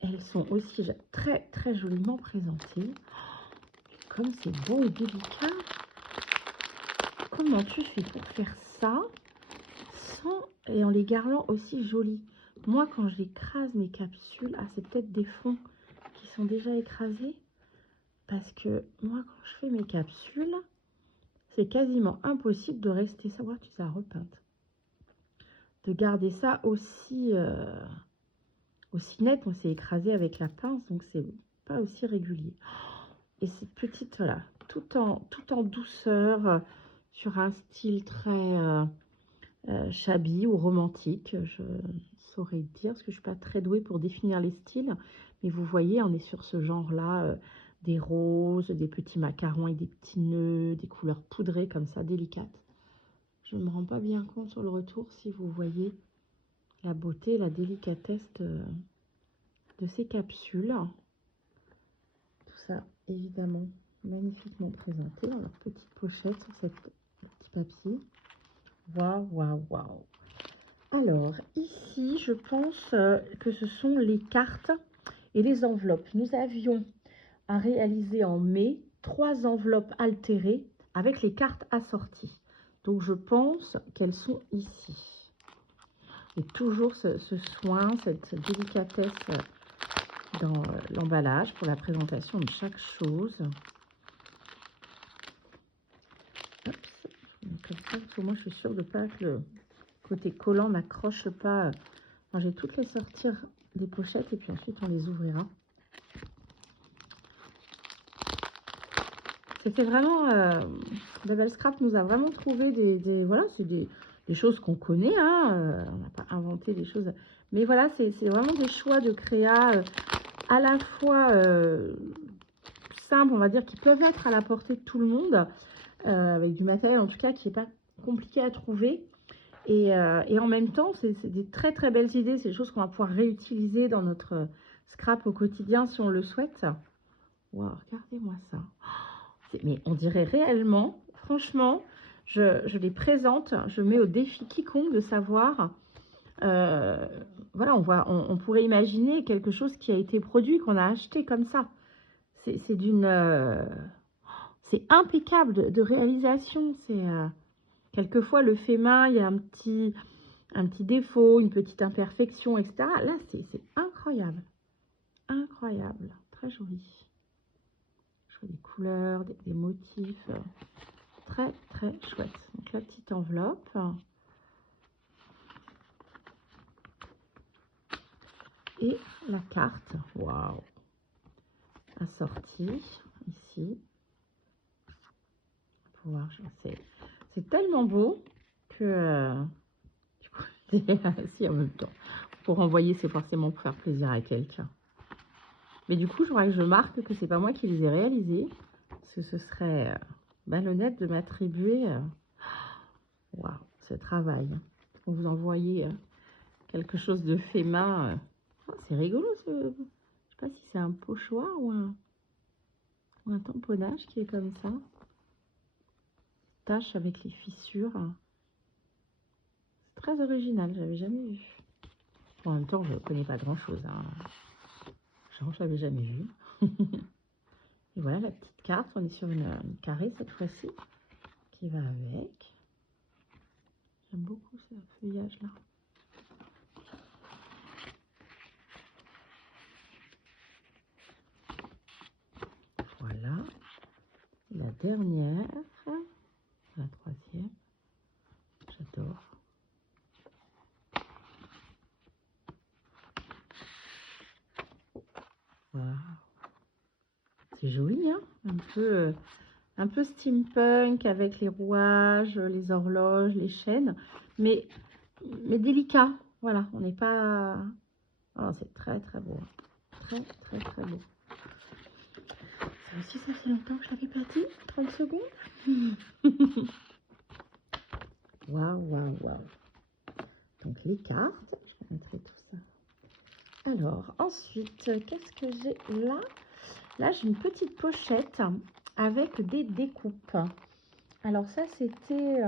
Elles sont aussi très, très joliment présentées. Comme c'est beau et délicat. Comment tu fais pour faire ça sans et en les gardant aussi jolies? Moi, quand j'écrase mes capsules, ah, c'est peut-être des fonds qui sont déjà écrasés. Parce que moi, quand je fais mes capsules, c'est quasiment impossible de rester ça. Ouais, tu sais, repeinte. De garder ça aussi net. On s'est écrasé avec la pince, donc c'est pas aussi régulier. Et cette petite, voilà, tout en douceur, sur un style très shabby ou romantique, je saurais dire, parce que je suis pas très douée pour définir les styles. Mais vous voyez, on est sur ce genre-là, des roses, des petits macarons et des petits nœuds, des couleurs poudrées comme ça, délicates. Je ne me rends pas bien compte sur le retour si vous voyez la beauté, la délicatesse de ces capsules. Tout ça, évidemment, magnifiquement présenté dans leur petite pochette sur cette petit papier. Waouh, waouh, waouh. Alors, ici, je pense que ce sont les cartes et les enveloppes. Nous avions à réaliser en mai 3 enveloppes altérées avec les cartes assorties. Donc, je pense qu'elles sont ici. Et toujours ce soin, cette délicatesse dans l'emballage pour la présentation de chaque chose. Hop, comme ça, parce que moi, je suis sûre de ne pas que le côté collant n'accroche pas. Enfin, je vais toutes les sortir des pochettes et puis ensuite, on les ouvrira. C'était vraiment... Babel Scrap nous a vraiment trouvé voilà, c'est des choses qu'on connaît. Hein, on n'a pas inventé des choses. Mais voilà, c'est vraiment des choix de créa à la fois simples, on va dire, qui peuvent être à la portée de tout le monde. Avec du matériel, en tout cas, qui n'est pas compliqué à trouver. Et en même temps, c'est des très, très belles idées. C'est des choses qu'on va pouvoir réutiliser dans notre scrap au quotidien si on le souhaite. Wow, regardez-moi ça. Mais on dirait réellement, franchement, je les présente, je mets au défi quiconque de savoir. Voilà, on pourrait imaginer quelque chose qui a été produit, qu'on a acheté comme ça. C'est d'une... c'est impeccable de réalisation. C'est quelquefois le fait main, il y a un petit défaut, une petite imperfection, etc. Là, c'est incroyable. Incroyable. Très joli. Je vois des couleurs, des motifs. Très, très chouette. Donc, la petite enveloppe. Et la carte. Waouh. Assortie. Ici. Pour voir, c'est tellement beau que... du coup, si en même temps. Pour envoyer, c'est forcément pour faire plaisir à quelqu'un. Mais du coup, je voudrais que je marque que c'est pas moi qui les ai réalisés. Parce que ce serait malhonnête de m'attribuer waouh, ce travail. Vous envoyez quelque chose de fait main. Oh, c'est rigolo. Je sais pas si c'est un pochoir ou un tamponnage qui est comme ça. Tache avec les fissures. C'est très original. J'avais jamais vu. Bon, en même temps, je ne connais pas grand-chose. Hein. Genre, je l'avais jamais vu. Et voilà la petite carte. On est sur une carrée cette fois-ci qui va avec. J'aime beaucoup ce feuillage-là. Voilà. La dernière. La troisième. J'adore. Wow. C'est joli, hein, un peu steampunk avec les rouages, les horloges, les chaînes, mais délicat. Voilà, on n'est pas... Oh, c'est très, très beau. Très, très, très beau. Ça aussi, ça fait longtemps que je l'avais pas dit. 30 secondes. Waouh, waouh, waouh. Donc, les cartes. Je vais montrer tout ça. Alors, ensuite, qu'est-ce que j'ai là? Là, j'ai une petite pochette avec des découpes. Alors ça, c'était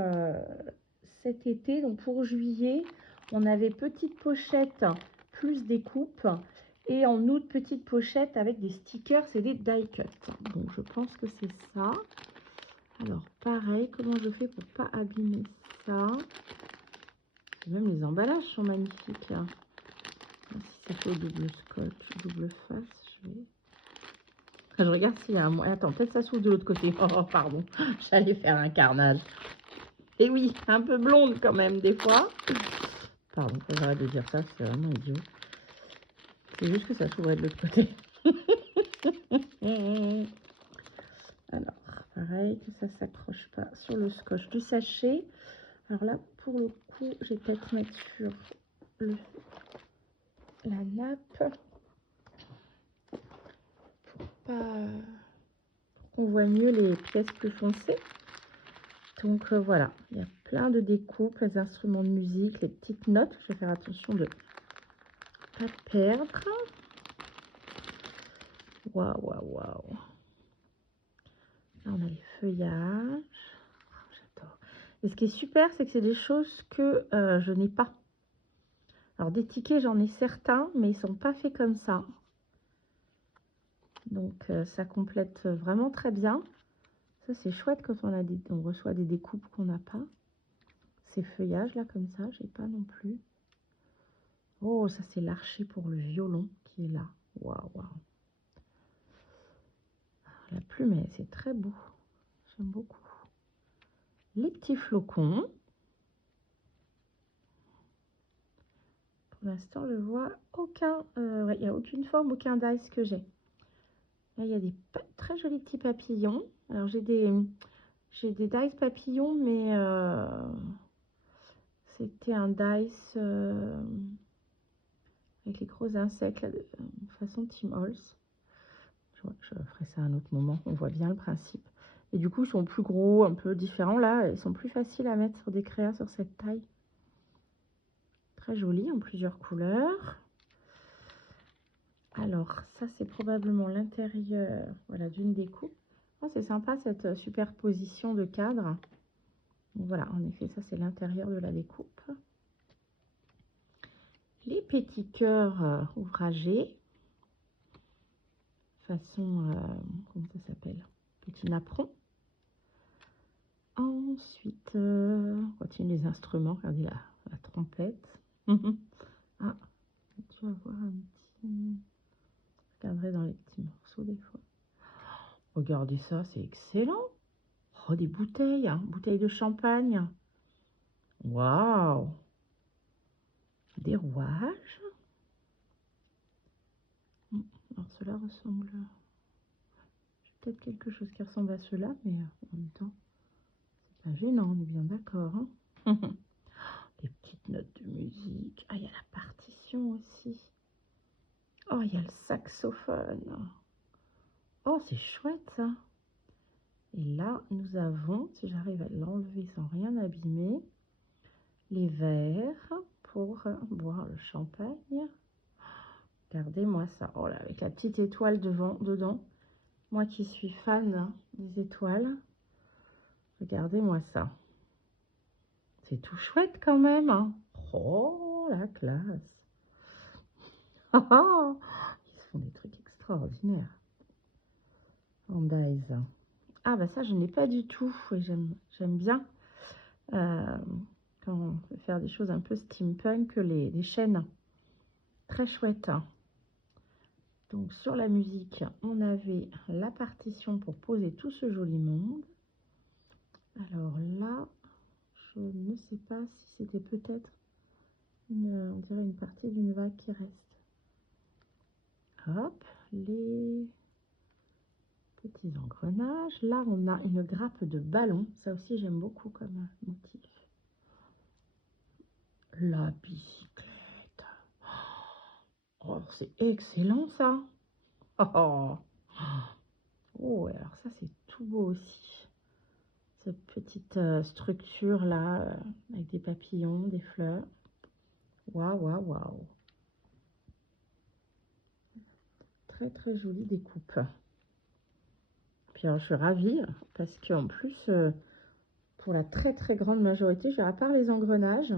cet été, donc pour juillet, on avait petite pochette plus des coupes. Et en août, petite pochette avec des stickers et des die cuts. Donc, je pense que c'est ça. Alors, pareil, comment je fais pour pas abîmer ça? Même les emballages sont magnifiques, là. Si c'est fait double scotch, double face, je regarde s'il y a un moyen. Attends, peut-être ça s'ouvre de l'autre côté. Oh, pardon, j'allais faire un carnage. Et oui, un peu blonde quand même, des fois. Pardon, j'arrête de dire ça, c'est vraiment idiot. C'est juste que ça s'ouvrait de l'autre côté. Alors, pareil, que ça ne s'accroche pas sur le scotch du sachet. Alors là, pour le coup, je vais peut-être mettre sur la nappe. Pour qu'on voit mieux les pièces plus foncées. Donc voilà, il y a plein de découpes, les instruments de musique, les petites notes. Je vais faire attention de ne pas perdre. Waouh, waouh, waouh. Là, on a les feuillages. Oh, j'adore. Et ce qui est super, c'est que c'est des choses que je n'ai pas. Alors, des tickets, j'en ai certains, mais ils ne sont pas faits comme ça. Donc, ça complète vraiment très bien. Ça, c'est chouette quand on reçoit des découpes qu'on n'a pas. Ces feuillages-là, comme ça, j'ai pas non plus. Oh, ça, c'est l'archet pour le violon qui est là. Waouh, waouh. La plume, c'est très beau. J'aime beaucoup. Les petits flocons. Pour l'instant, je vois aucun... il n'y a aucune forme, aucun dice que j'ai. Là, il y a des très jolis petits papillons. Alors, j'ai des dice papillons, mais c'était un dice avec les gros insectes, là, de façon Tim Holtz. Je ferai ça à un autre moment, on voit bien le principe. Et du coup, ils sont plus gros, un peu différents. Là, ils sont plus faciles à mettre sur des créas sur cette taille. Très joli, en plusieurs couleurs. Alors, ça, c'est probablement l'intérieur, voilà, d'une découpe. Oh, c'est sympa, cette superposition de cadres. Donc, voilà, en effet, ça, c'est l'intérieur de la découpe. Les petits cœurs ouvragés. Façon, comment ça s'appelle? Petit napperon. Ensuite, on continue les instruments. Regardez la trompette. Ah, tu vas voir un petit... Je regarderai dans les petits morceaux des fois. Regardez ça, c'est excellent. Oh, des bouteilles, hein, bouteilles de champagne. Waouh! Des rouages. Alors, cela ressemble... Peut-être quelque chose qui ressemble à cela, mais en même temps, c'est pas gênant, on est bien d'accord. Hein. Les petites notes de musique. Ah, il y a la partition aussi. Oh, il y a le saxophone. Oh, c'est chouette ça. Et là, nous avons, si j'arrive à l'enlever sans rien abîmer, les verres pour boire le champagne. Regardez-moi ça. Oh là, avec la petite étoile dedans. Moi qui suis fan des étoiles. Regardez-moi ça. C'est tout chouette quand même. Hein. Oh, la classe. Ils se font des trucs extraordinaires. En dies. Ah bah ça, je n'ai pas du tout. Et j'aime bien quand on peut faire des choses un peu steampunk, les chaînes. Très chouette. Donc sur la musique, on avait la partition pour poser tout ce joli monde. Alors là, je ne sais pas si c'était peut-être on dirait une partie d'une vague qui reste. Hop, les petits engrenages. Là, on a une grappe de ballon. Ça aussi, j'aime beaucoup comme motif. La bicyclette. Oh, c'est excellent ça. Oh, oh, alors ça, c'est tout beau aussi. Cette petite structure là, avec des papillons, des fleurs. Waouh, waouh, waouh. Très, très jolie découpe. Puis alors, je suis ravie parce qu'en plus, pour la très, très grande majorité, à part les engrenages,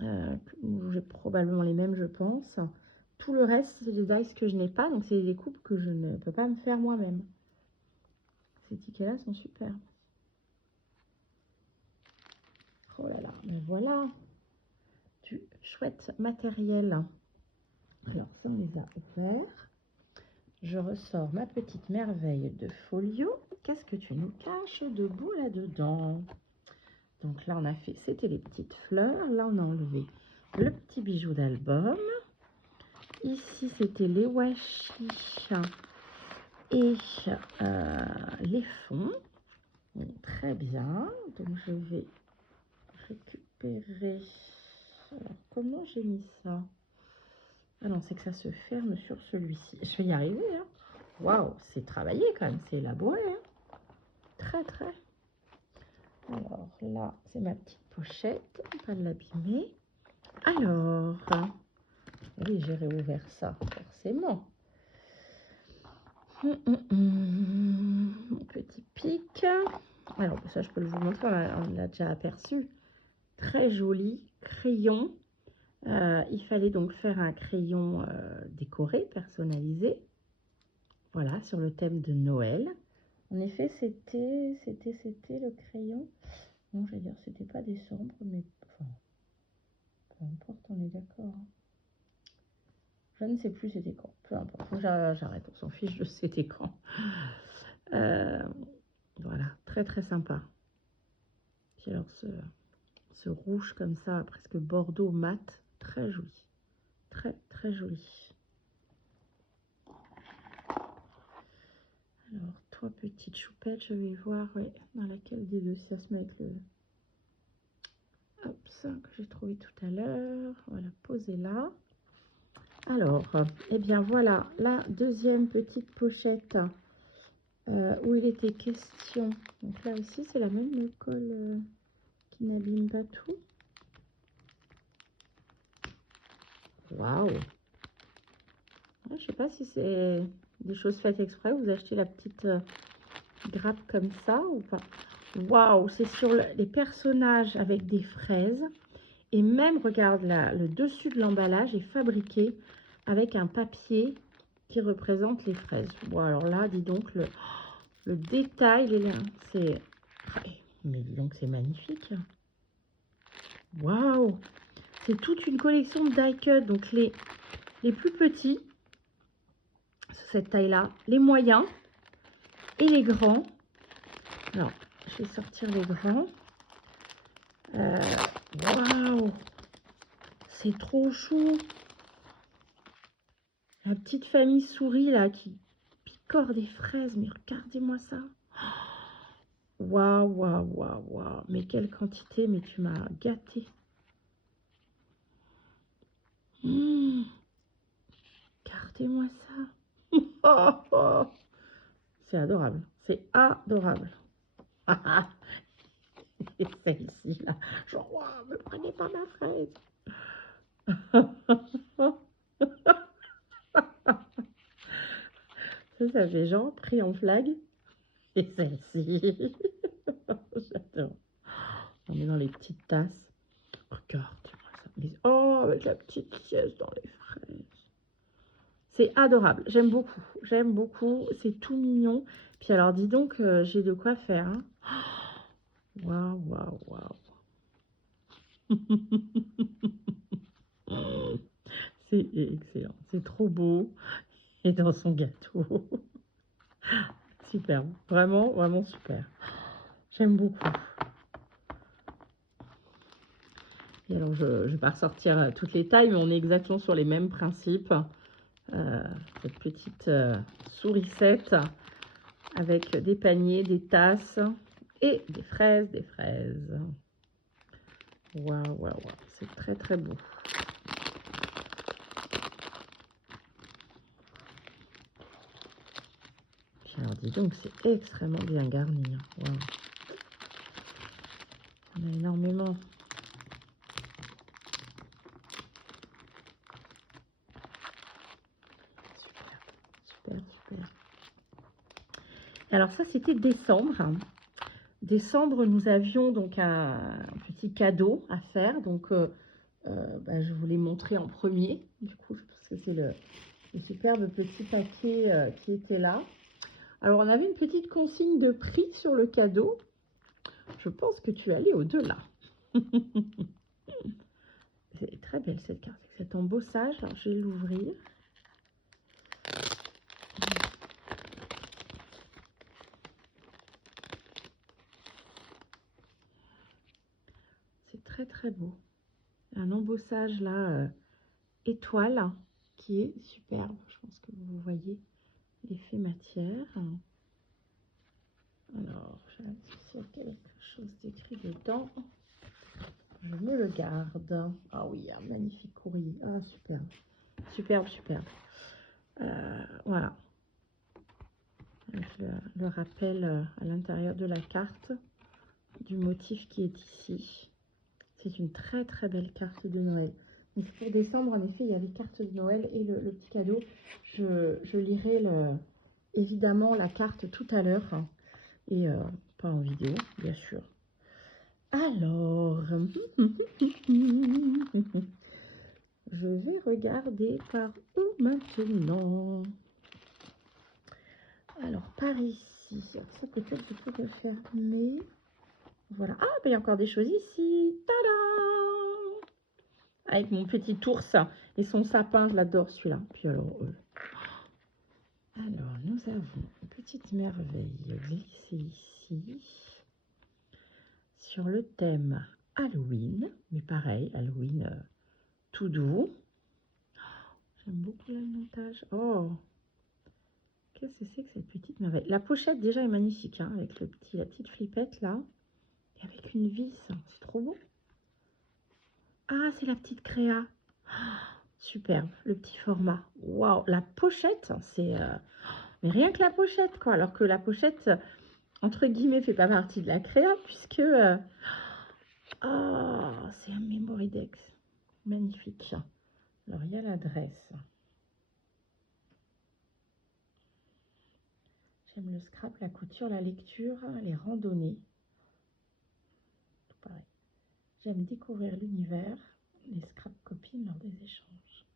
J'ai probablement les mêmes, je pense. Tout le reste, c'est des dies que je n'ai pas, donc c'est des coupes que je ne peux pas me faire moi-même. Ces tickets-là sont super. Oh là là, mais voilà du chouette matériel. Alors ça, on les a ouverts. Je ressors ma petite merveille de folio. Qu'est-ce que tu nous caches de beau là-dedans? Donc là, on a fait, c'était les petites fleurs. Là, on a enlevé le petit bijou d'album. Ici, c'était les washi et les fonds. Donc, très bien. Donc, je vais récupérer. Alors, comment j'ai mis ça? Ah non, c'est que ça se ferme sur celui-ci. Je vais y arriver. Hein. Waouh, c'est travaillé quand même, c'est élaboré. Hein. Très, très. Alors là, c'est ma petite pochette. Pas de l'abîmer. Alors, oui, j'ai réouvert ça, forcément. Mon petit pic. Alors, ça, je peux vous montrer, on l'a déjà aperçu. Très joli crayon. Il fallait donc faire un crayon décoré, personnalisé. Voilà, sur le thème de Noël. En effet, c'était le crayon. Non, je vais dire, c'était pas décembre, mais enfin, peu importe, on est d'accord. Hein. Je ne sais plus c'était quand. Peu importe, faut que j'arrête, on s'en fiche de c'était quand. Voilà, très très sympa. Puis alors ce rouge comme ça, presque bordeaux mat, très joli. Très très joli. Alors, toi, petite choupette, je vais voir dans laquelle des deux ça se met avec le... Hop, ça que j'ai trouvé tout à l'heure. Voilà, posé là. Alors, eh bien voilà, la deuxième petite pochette où il était question. Donc là aussi, c'est la même colle qui n'abîme pas tout. Waouh! Je ne sais pas si c'est des choses faites exprès. Vous achetez la petite grappe comme ça ou pas? Waouh! C'est sur les personnages avec des fraises. Et même, regarde là, le dessus de l'emballage est fabriqué avec un papier qui représente les fraises. Bon, alors là, dis donc, le détail, c'est... Mais dis donc, c'est magnifique. Waouh! C'est toute une collection de die cut. Donc, les plus petits, cette taille-là, les moyens et les grands. Alors, je vais sortir les grands. Waouh! C'est trop chou! La petite famille souris, là, qui picore des fraises. Mais regardez-moi ça! Waouh, waouh, waouh, waouh! Mais quelle quantité! Mais tu m'as gâté! Regardez-moi ça! Oh, oh. C'est adorable! C'est adorable! Et celle-ci, là, genre, wow, me prenez pas ma fraise! Ça fait genre pris en flag. Et celle-ci. J'adore. On est dans les petites tasses. Regarde-moi ça. Oh, avec la petite sieste dans les fraises. C'est adorable. J'aime beaucoup. J'aime beaucoup. C'est tout mignon. Puis alors, dis donc, j'ai de quoi faire. Hein. Waouh, waouh, waouh. C'est excellent. C'est trop beau. Et dans son gâteau. Super. Vraiment, vraiment super. J'aime beaucoup. Et alors, je ne vais pas ressortir toutes les tailles, mais on est exactement sur les mêmes principes. Cette petite sourisette avec des paniers, des tasses et des fraises, Waouh, waouh, waouh. C'est très, très beau. Puis alors, dis donc, c'est extrêmement bien garni. Hein. Wow. On a énormément. Super, super. Alors ça, c'était décembre. Décembre, nous avions donc un petit cadeau à faire. Donc, je vous l'ai montré en premier. Du coup, je pense que c'est le superbe petit paquet qui était là. Alors, on avait une petite consigne de prix sur le cadeau. Je pense que tu es allé au-delà. C'est très belle cette carte. Cet embossage, alors, je vais l'ouvrir. C'est très très beau. Un embossage là, étoile, qui est superbe. Je pense que vous voyez l'effet matière. Alors, s'il y a quelque chose d'écrit dedans, je me le garde. Ah oui, un magnifique courrier. Ah, superbe. Superbe, superbe. Voilà. Avec le rappel à l'intérieur de la carte du motif qui est ici. C'est une très très belle carte de Noël. Donc pour décembre, en effet, il y avait carte de Noël et le petit cadeau. Je lirai évidemment la carte tout à l'heure. Et pas en vidéo, bien sûr. Alors, je vais regarder par où maintenant. Alors, par ici. Alors, ça, peut-être, je peux le fermer. Voilà. Ah, ben, il y a encore des choses ici. Tada! Avec mon petit ours et son sapin, je l'adore celui-là. Puis alors, nous avons une petite merveille glissée ici. Sur le thème Halloween. Mais pareil, Halloween tout doux. J'aime beaucoup l'alimentage. Oh! Qu'est-ce que c'est que cette petite merveille? La pochette déjà est magnifique, hein, avec la petite flippette là. Et avec une vis, c'est trop beau. Ah, c'est la petite créa. Superbe, le petit format. Waouh, la pochette, c'est... mais rien que la pochette, quoi. Alors que la pochette, entre guillemets, fait pas partie de la créa, puisque... Ah, c'est un Memory-Dex. Magnifique. Alors, il y a l'adresse. J'aime le scrap, la couture, la lecture, les randonnées. Tout pareil. J'aime découvrir l'univers, les scrap copines lors des échanges.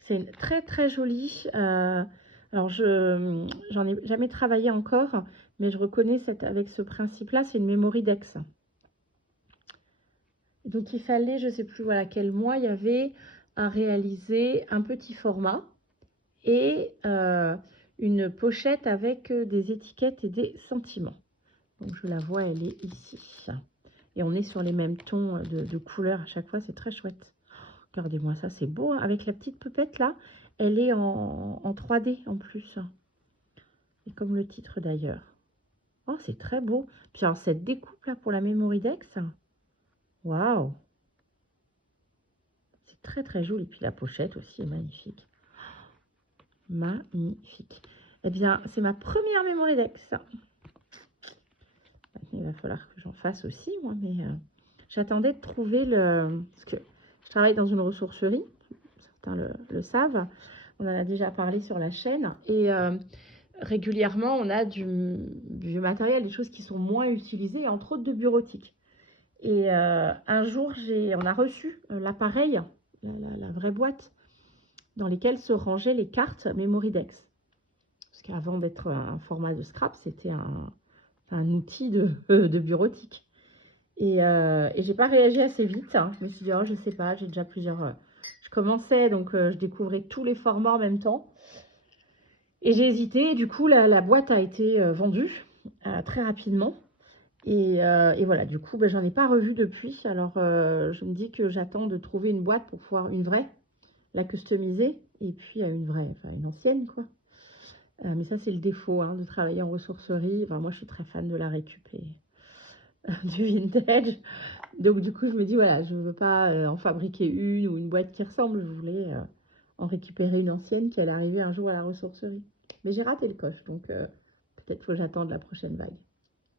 C'est très très joli. Alors, j'en ai jamais travaillé encore, mais je reconnais avec ce principe-là, c'est une Memory-Dex. Donc, il fallait, je ne sais plus voilà, quel mois, il y avait à réaliser un petit format et une pochette avec des étiquettes et des sentiments. Donc, je la vois, elle est ici. Et on est sur les mêmes tons de couleurs à chaque fois, c'est très chouette. Regardez-moi ça, c'est beau, hein. Avec la petite poupette là, elle est en 3D en plus. Et comme le titre d'ailleurs. Oh, c'est très beau. Puis alors, cette découpe là pour la Memory-Dex, waouh! C'est très très joli. Puis la pochette aussi est magnifique. Magnifique. Eh bien, c'est ma première Memory-Dex. Il va falloir que j'en fasse aussi, moi, mais j'attendais de trouver parce que je travaille dans une ressourcerie, certains le savent, on en a déjà parlé sur la chaîne, et régulièrement, on a du matériel, des choses qui sont moins utilisées, entre autres de bureautique. Et un jour, on a reçu l'appareil, la vraie boîte, dans lesquelles se rangeaient les cartes Memory-Dex. Parce qu'avant d'être un format de scrap, c'était un outil de bureautique. Et j'ai pas réagi assez vite, hein. Je me suis dit, oh, je sais pas, j'ai déjà plusieurs... je commençais, donc je découvrais tous les formats en même temps. Et j'ai hésité, et du coup, la boîte a été vendue très rapidement. Et voilà, du coup, j'en ai pas revu depuis. Alors, je me dis que j'attends de trouver une boîte pour pouvoir une vraie, la customiser, et puis une vraie, enfin une ancienne, quoi. Mais ça, c'est le défaut hein, de travailler en ressourcerie. Enfin, moi, je suis très fan de la récup et du vintage. Donc, du coup, je me dis, voilà, je ne veux pas en fabriquer une ou une boîte qui ressemble. Je voulais en récupérer une ancienne qui allait arriver un jour à la ressourcerie. Mais j'ai raté le coche, donc peut-être faut que j'attende la prochaine vague.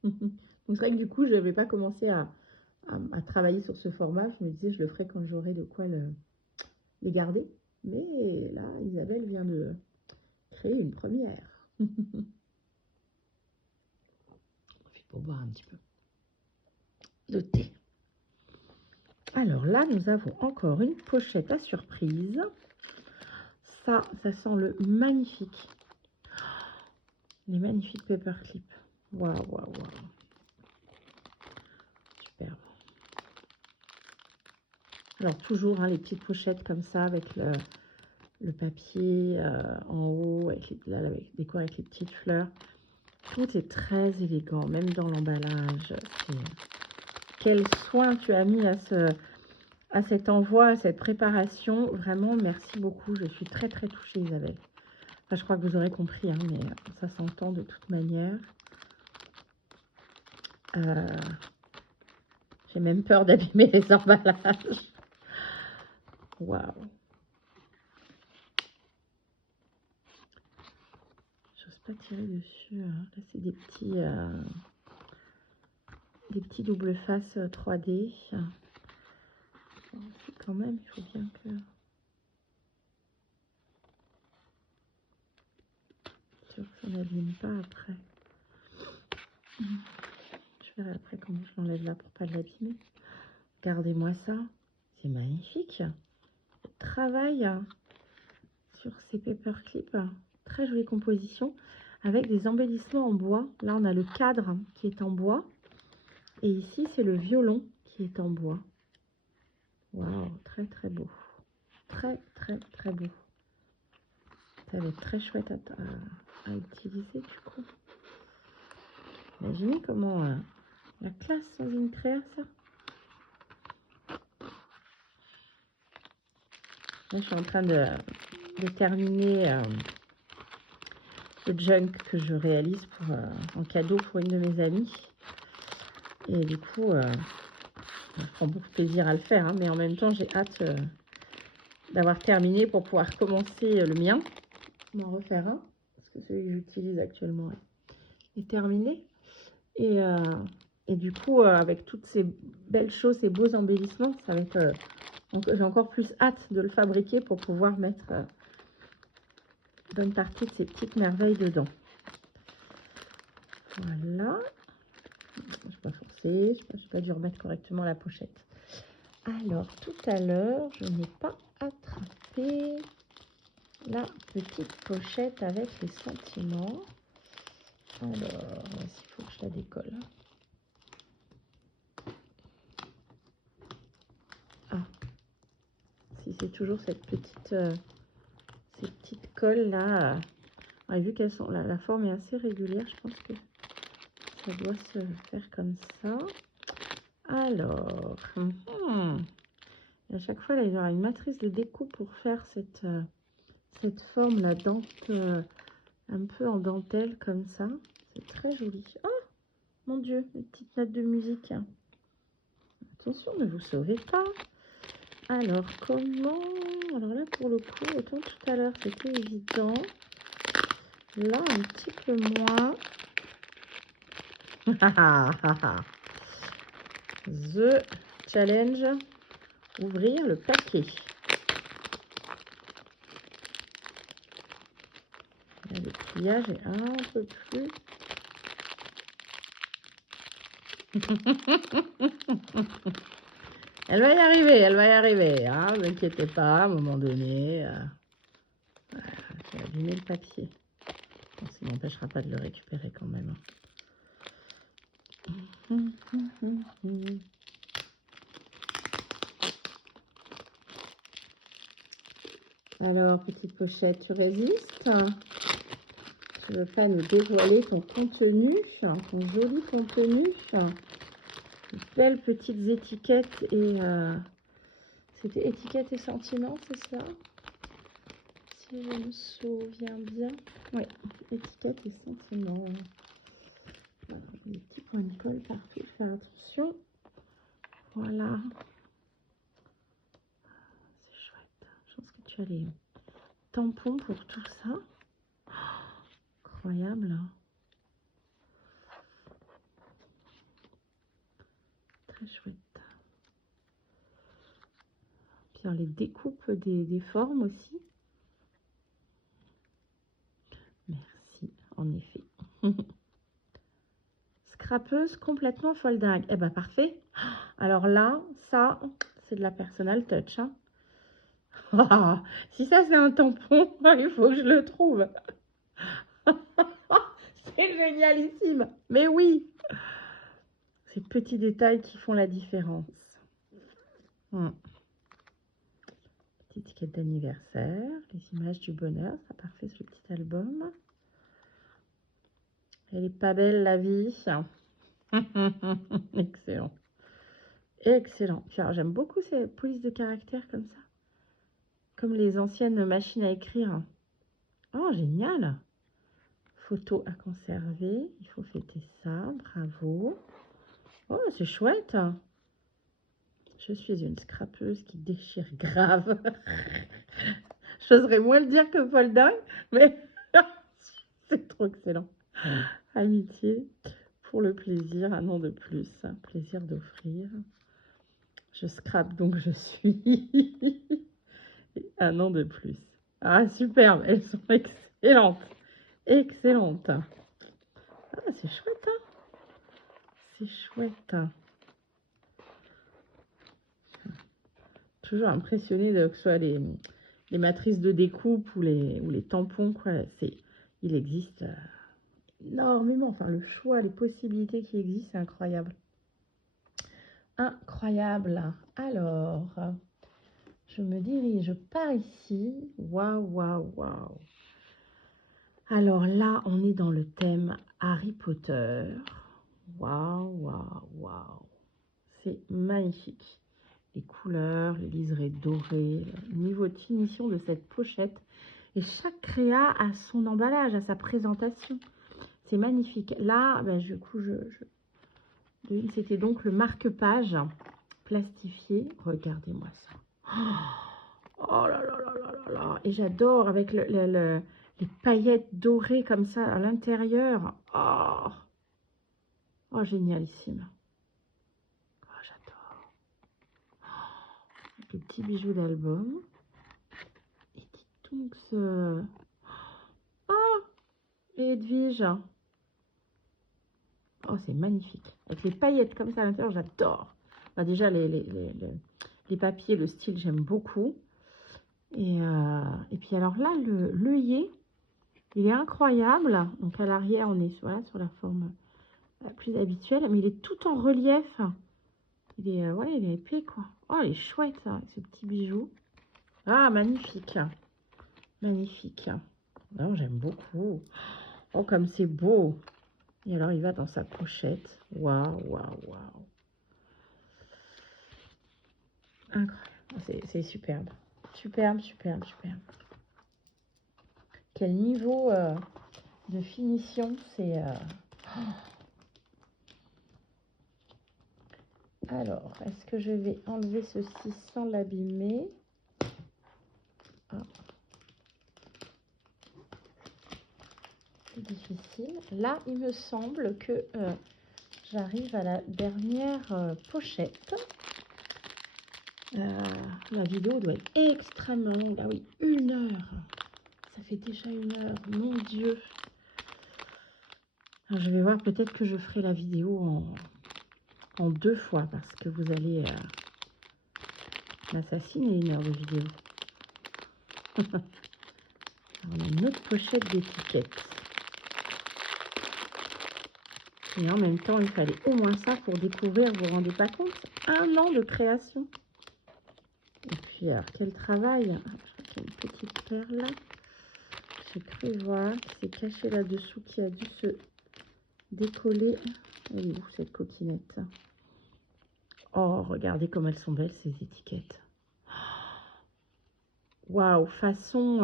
Donc, c'est vrai que du coup, je n'avais pas commencé à travailler sur ce format. Je me disais, je le ferai quand j'aurai de quoi les garder. Mais là, Isabelle vient de créer une première. Pour boire un petit peu de thé. Alors là, nous avons encore une pochette à surprise. Ça sent le magnifique. Les magnifiques paperclips. Waouh, waouh, waouh. Super. Alors toujours, hein, les petites pochettes comme ça, avec le papier en haut, avec décoré avec les petites fleurs. Tout est très élégant, même dans l'emballage. Quel soin tu as mis à cet envoi, à cette préparation. Vraiment, merci beaucoup. Je suis très, très touchée, Isabelle. Enfin, je crois que vous aurez compris, hein, mais ça s'entend de toute manière. J'ai même peur d'abîmer les emballages. Waouh. J'ose pas tirer dessus. Hein. Là, c'est des petits double face 3D. Quand même, il faut bien que... sûr que ça n'abîme pas après. Je verrai après comment je l'enlève là pour pas l'abîmer. Regardez-moi ça. C'est magnifique. Le travail sur ces paperclips. Très jolie composition. Avec des embellissements en bois. Là, on a le cadre qui est en bois. Et ici, c'est le violon qui est en bois. Waouh, très très beau. Très très très beau. Ça va être très chouette à utiliser du coup. Imaginez comment la classe sans une créa, ça. Là, je suis en train de terminer le junk que je réalise en cadeau pour une de mes amies. Et du coup, je prends beaucoup de plaisir à le faire, hein, mais en même temps, j'ai hâte d'avoir terminé pour pouvoir commencer le mien, m'en refaire un, parce que celui que j'utilise actuellement est terminé. Et du coup, avec toutes ces belles choses, ces beaux embellissements, ça va être... j'ai encore plus hâte de le fabriquer pour pouvoir mettre bonne partie de ces petites merveilles dedans. Voilà. Je ne vais pas forcer, je n'ai pas dû remettre correctement la pochette. Alors, tout à l'heure, je n'ai pas attrapé la petite pochette avec les sentiments. Alors, il faut que je la décolle. Ah, si c'est toujours cette petite, ces petites colles là. Et vu qu'elles sont, la forme est assez régulière, je pense que ça doit se faire comme ça. Alors, et à chaque fois, là, il y aura une matrice de découpe pour faire cette forme là, un peu en dentelle comme ça. C'est très joli. Oh, mon Dieu, une petite note de musique. Attention, ne vous sauvez pas. Alors, comment... Alors là, pour le coup, autant tout à l'heure, c'était évident. Là, un petit peu moins. The challenge. Ouvrir le paquet. Là, le pliage est un peu plus... Elle va y arriver, hein, ne vous inquiétez pas, à un moment donné. Voilà, je vais abîmer le papier. Bon, ça ne m'empêchera pas de le récupérer quand même. Alors, petite pochette, tu résistes? Tu ne veux pas nous dévoiler ton contenu, ton joli contenu? Des belles petites étiquettes et... C'était étiquette et sentiments, c'est ça? Si je me souviens bien. Oui, étiquette et sentiments. Voilà, des petits points de colle partout, faire attention. Voilà. C'est chouette. Je pense que tu as les tampons pour tout ça. Oh, incroyable. Très chouette. Puis alors, les découpes des formes aussi. Merci, en effet. Scrapeuse complètement folding. Eh ben parfait. Alors là, ça c'est de la personal touch. Hein. Ah, si ça, c'est un tampon, il faut que je le trouve. C'est génialissime. Mais oui, ces petits détails qui font la différence. Petite étiquette d'anniversaire, les images du bonheur, ça parfait ce petit album. Elle est pas belle la vie. Excellent. Excellent. J'aime beaucoup ces polices de caractère comme ça. Comme les anciennes machines à écrire. Oh, génial. Photo à conserver. Il faut fêter ça. Bravo. Oh, c'est chouette. Je suis une scrapeuse qui déchire grave. J'oserais moins le dire que Folding, mais c'est trop excellent. Amitié pour le plaisir, un an de plus. Plaisir d'offrir. Je scrape donc je suis. Un an de plus. Ah, superbe. Elles sont excellentes. Excellentes. Ah, c'est chouette, hein. C'est chouette. Toujours impressionnée de que ce soit les matrices de découpe ou les tampons, quoi. Il existe énormément. Enfin, le choix, les possibilités qui existent, c'est incroyable. Incroyable. Alors, je me dirige par ici. Waouh, waouh, waouh. Alors là, on est dans le thème Harry Potter. Waouh, waouh, waouh. C'est magnifique. Les couleurs, les liserés dorés, le niveau de finition de cette pochette. Et chaque créa a son emballage, a sa présentation. C'est magnifique. Là, ben, du coup, c'était donc le marque-page plastifié. Regardez-moi ça. Oh là là là là là là. Et j'adore avec les paillettes dorées comme ça à l'intérieur. Oh. Oh, génialissime. Oh, j'adore. Oh, les petits bijoux d'album. Et dites donc ce... Oh, et Edwige. Oh, c'est magnifique. Avec les paillettes comme ça à l'intérieur, j'adore. Bah, déjà, les papiers, le style, j'aime beaucoup. Et puis alors là, l'œillet, il est incroyable. Donc à l'arrière, on est voilà, sur la forme la plus habituelle. Mais il est tout en relief. Il est, ouais, il est épais, quoi. Oh, il est chouette, ça, avec ce petit bijou. Ah, magnifique. Magnifique. Alors, j'aime beaucoup. Oh, comme c'est beau. Et alors, il va dans sa pochette. Waouh, waouh, waouh. Incroyable. C'est superbe. Superbe, superbe, superbe. Quel niveau de finition. C'est... Alors, est-ce que je vais enlever ceci sans l'abîmer? Ah. C'est difficile. Là, il me semble que j'arrive à la dernière pochette. La vidéo doit être extrêmement longue. Ah oui, 1 heure. Ça fait déjà 1 heure. Mon Dieu. Alors, je vais voir, peut-être que je ferai la vidéo en 2 fois parce que vous allez m'assassiner 1 heure de vidéo. On a une autre pochette d'étiquettes. Et en même temps, il fallait au moins ça pour découvrir, vous vous rendez pas compte, 1 an de création. Et puis, alors, quel travail. Je crois qu'il y a une petite perle là. J'ai cru voir qui s'est cachée là-dessous, qui a dû se décoller. Elle est où cette coquinette? Oh, regardez comme elles sont belles ces étiquettes. Waouh, façon...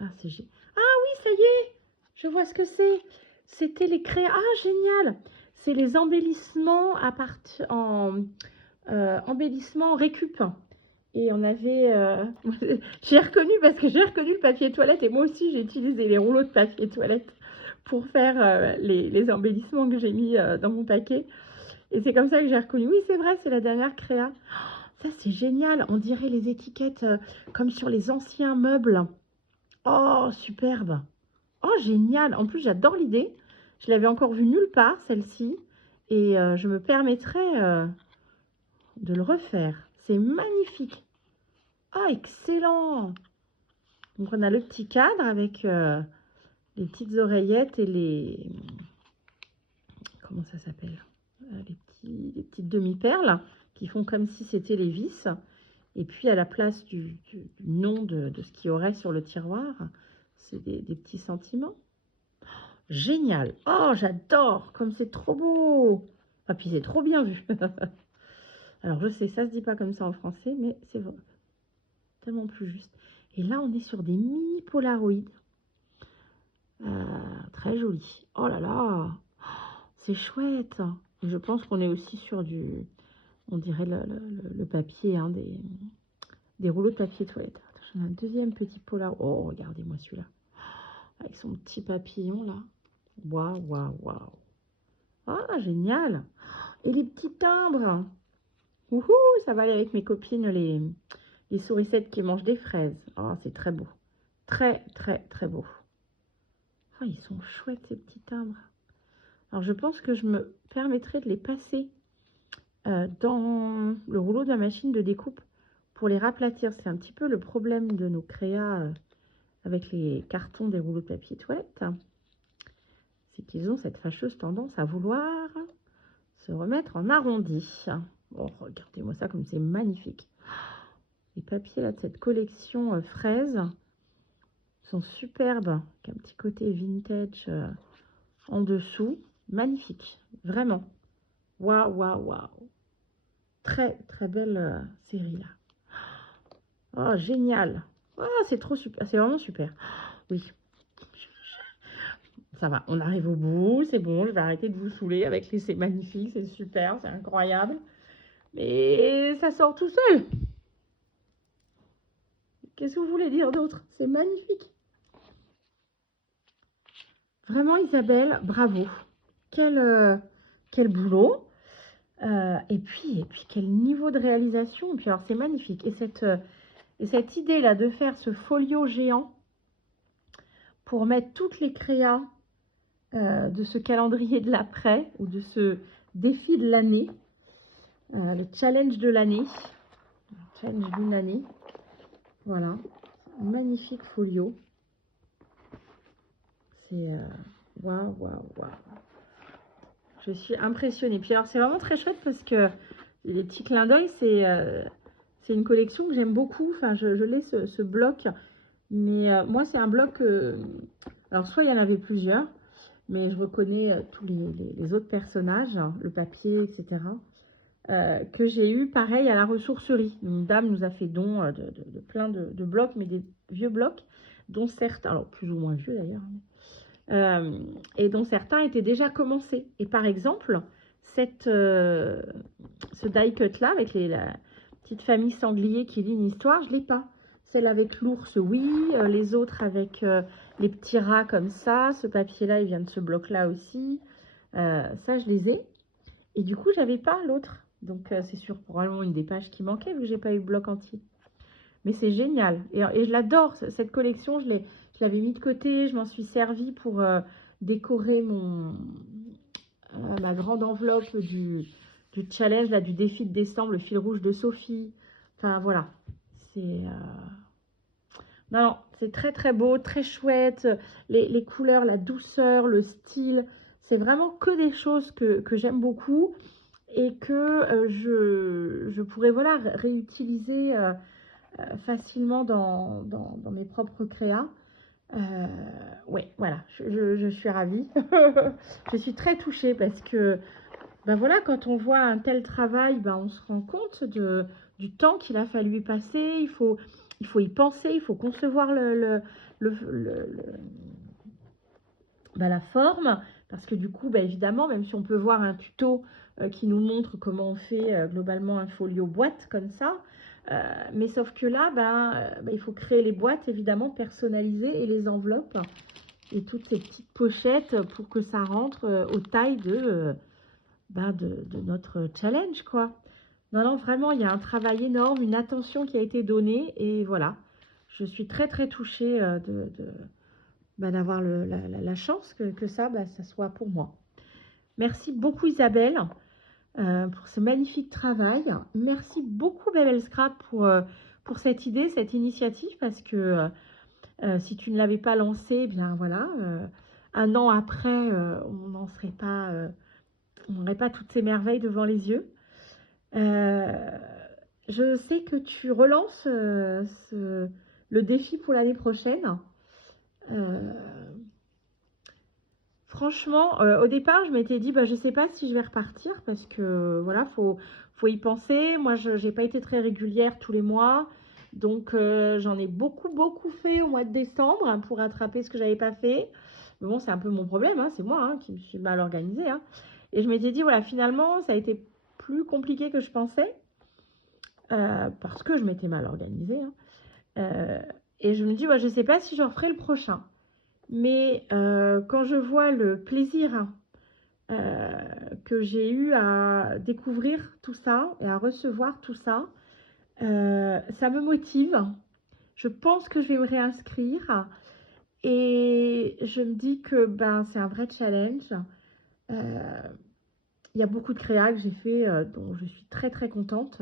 Ah, c'est... Ah oui, ça y est, je vois ce que c'est. C'était les créas. Ah, génial. C'est les embellissements à partir embellissements récup. Et on avait... j'ai reconnu, parce que j'ai reconnu le papier toilette. Et moi aussi, j'ai utilisé les rouleaux de papier toilette pour faire les embellissements que j'ai mis dans mon paquet. Et c'est comme ça que j'ai reconnu. Oui, c'est vrai, c'est la dernière créa. Ça, c'est génial. On dirait les étiquettes comme sur les anciens meubles. Oh, superbe. Oh, génial. En plus, j'adore l'idée. Je l'avais encore vue nulle part, celle-ci. Et je me permettrais... de le refaire. C'est magnifique. Ah, excellent. Donc, on a le petit cadre avec les petites oreillettes et les... Comment ça s'appelle? Les petites demi-perles qui font comme si c'était les vis. Et puis, à la place du nom de ce qu'il y aurait sur le tiroir, c'est des petits sentiments. Génial. Oh, j'adore. Comme c'est trop beau. Ah, puis c'est trop bien vu. Alors, je sais, ça se dit pas comme ça en français, mais c'est vrai. Tellement plus juste. Et là, on est sur des mini polaroïdes. Très joli. Oh là là. C'est chouette. Et je pense qu'on est aussi sur du... On dirait le papier, hein, des rouleaux de papier toilette. J'en ai un deuxième petit polar. Oh, regardez-moi celui-là. Avec son petit papillon, là. Waouh, waouh, waouh. Ah, génial. Et les petits timbres. Wouhou, ça va aller avec mes copines, les sourissettes qui mangent des fraises. Oh, c'est très beau. Très, très, très beau. Oh, ils sont chouettes, ces petits timbres. Alors, je pense que je me permettrai de les passer dans le rouleau de la machine de découpe pour les raplatir. C'est un petit peu le problème de nos créas avec les cartons des rouleaux de papier toilette. C'est qu'ils ont cette fâcheuse tendance à vouloir se remettre en arrondi. Oh, regardez-moi ça comme c'est magnifique. Les papiers là de cette collection fraises sont superbes. Avec un petit côté vintage en dessous. Magnifique, vraiment. Waouh, waouh, waouh. Très, très belle série là. Oh, génial. Oh, c'est trop super. C'est vraiment super. Oui. Ça va, on arrive au bout. C'est bon, je vais arrêter de vous saouler avec les... C'est magnifique, c'est super, c'est incroyable. Mais ça sort tout seul. Qu'est-ce que vous voulez dire d'autre? C'est magnifique. Vraiment, Isabelle, bravo. Quel boulot. Et puis, quel niveau de réalisation. Et puis, alors, c'est magnifique. Et cette idée-là de faire ce folio géant pour mettre toutes les créas de ce calendrier de l'après ou de ce défi de l'année, le challenge de l'année, challenge d'une année. Voilà, magnifique folio. C'est waouh, waouh, waouh. Je suis impressionnée. Puis alors, c'est vraiment très chouette parce que les petits clins d'œil, c'est une collection que j'aime beaucoup. Enfin, je l'ai ce bloc. Mais moi, c'est un bloc... alors, soit il y en avait plusieurs, mais je reconnais tous les autres personnages, hein, le papier, etc. Que j'ai eu, pareil, à la ressourcerie. Une dame nous a fait don de plein de blocs, mais des vieux blocs, dont certains... Alors, plus ou moins vieux, d'ailleurs. Et dont certains étaient déjà commencés. Et par exemple, ce die-cut là, avec la petite famille sanglier qui lit une histoire, je ne l'ai pas. Celle avec l'ours, oui. Les autres avec les petits rats comme ça. Ce papier-là, il vient de ce bloc-là aussi. Ça, je les ai. Et du coup, j'avais pas l'autre. Donc, c'est sûr, probablement une des pages qui manquait, vu que j'ai pas eu le bloc entier. Mais c'est génial. Et je l'adore, cette collection. Je l'avais mis de côté. Je m'en suis servi pour décorer ma grande enveloppe du challenge, là, du défi de décembre, le fil rouge de Sophie. Enfin, voilà. C'est... Non, c'est très, très beau, très chouette. Les couleurs, la douceur, le style. C'est vraiment que des choses que j'aime beaucoup et que je pourrais, voilà, réutiliser facilement dans mes propres créas. Ouais, voilà, je suis ravie. Je suis très touchée parce que, ben voilà, quand on voit un tel travail, ben on se rend compte du temps qu'il a fallu y passer. Il faut y penser, il faut concevoir ben, la forme. Parce que du coup, ben évidemment, même si on peut voir un tuto qui nous montre comment on fait globalement un folio boîte comme ça, mais sauf que là, il faut créer les boîtes évidemment personnalisées et les enveloppes et toutes ces petites pochettes pour que ça rentre aux tailles de notre challenge, quoi. Non, non, vraiment, il y a un travail énorme, une attention qui a été donnée et voilà. Je suis très, très touchée d'avoir la chance que ça soit pour moi. Merci beaucoup, Isabelle. pour ce magnifique travail. Merci beaucoup Bebel Scrap pour cette idée, cette initiative, parce que si tu ne l'avais pas lancé, eh bien voilà, 1 an après, on n'en serait pas, on n'aurait pas toutes ces merveilles devant les yeux. Je sais que tu relances le défi pour l'année prochaine. Euh, Franchement, au départ, je m'étais dit, bah, je sais pas si je vais repartir parce que voilà, faut y penser. Moi, je n'ai pas été très régulière tous les mois. Donc, j'en ai beaucoup fait au mois de décembre hein, pour rattraper ce que j'avais pas fait. Mais bon, c'est un peu mon problème, hein, c'est moi hein, qui me suis mal organisée. Hein. Et je m'étais dit, voilà, finalement, ça a été plus compliqué que je pensais parce que je m'étais mal organisée. Hein. Et je me dis, ouais, je sais pas si je referai le prochain. Mais quand je vois le plaisir que j'ai eu à découvrir tout ça et à recevoir tout ça, ça me motive. Je pense que je vais me réinscrire et je me dis que ben, c'est un vrai challenge. Il y a beaucoup de créas que j'ai fait dont je suis très contente,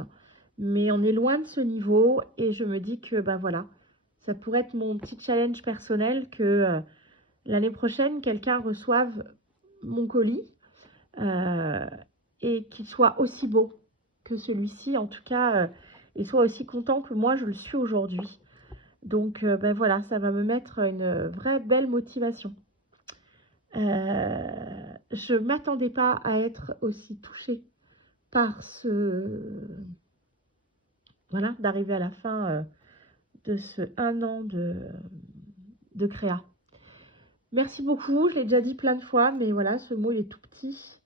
mais on est loin de ce niveau et je me dis que ben voilà, ça pourrait être mon petit challenge personnel que l'année prochaine, quelqu'un reçoive mon colis euh, et qu'il soit aussi beau que celui-ci, en tout cas, il soit aussi content que moi je le suis aujourd'hui. Donc ben voilà, ça va me mettre une vraie belle motivation. Je ne m'attendais pas à être aussi touchée par voilà, d'arriver à la fin de ce 1 an de créa. Merci beaucoup, je l'ai déjà dit plein de fois, mais voilà, ce mot il est tout petit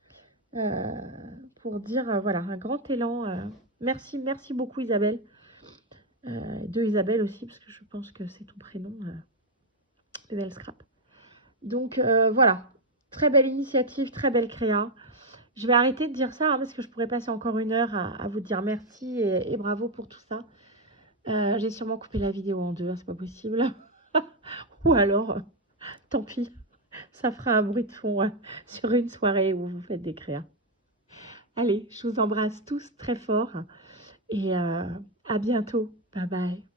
euh, pour dire voilà, un grand élan. Merci beaucoup Isabelle. De Isabelle aussi, parce que je pense que c'est ton prénom, Bebel Scrap. Donc voilà, très belle initiative, très belle créa. Je vais arrêter de dire ça hein, parce que je pourrais passer encore 1 heure à vous dire merci et bravo pour tout ça. J'ai sûrement coupé la vidéo en 2, hein, c'est pas possible. Ou alors, tant pis, ça fera un bruit de fond sur une soirée où vous faites des créas. Allez, je vous embrasse tous très fort et à bientôt. Bye bye.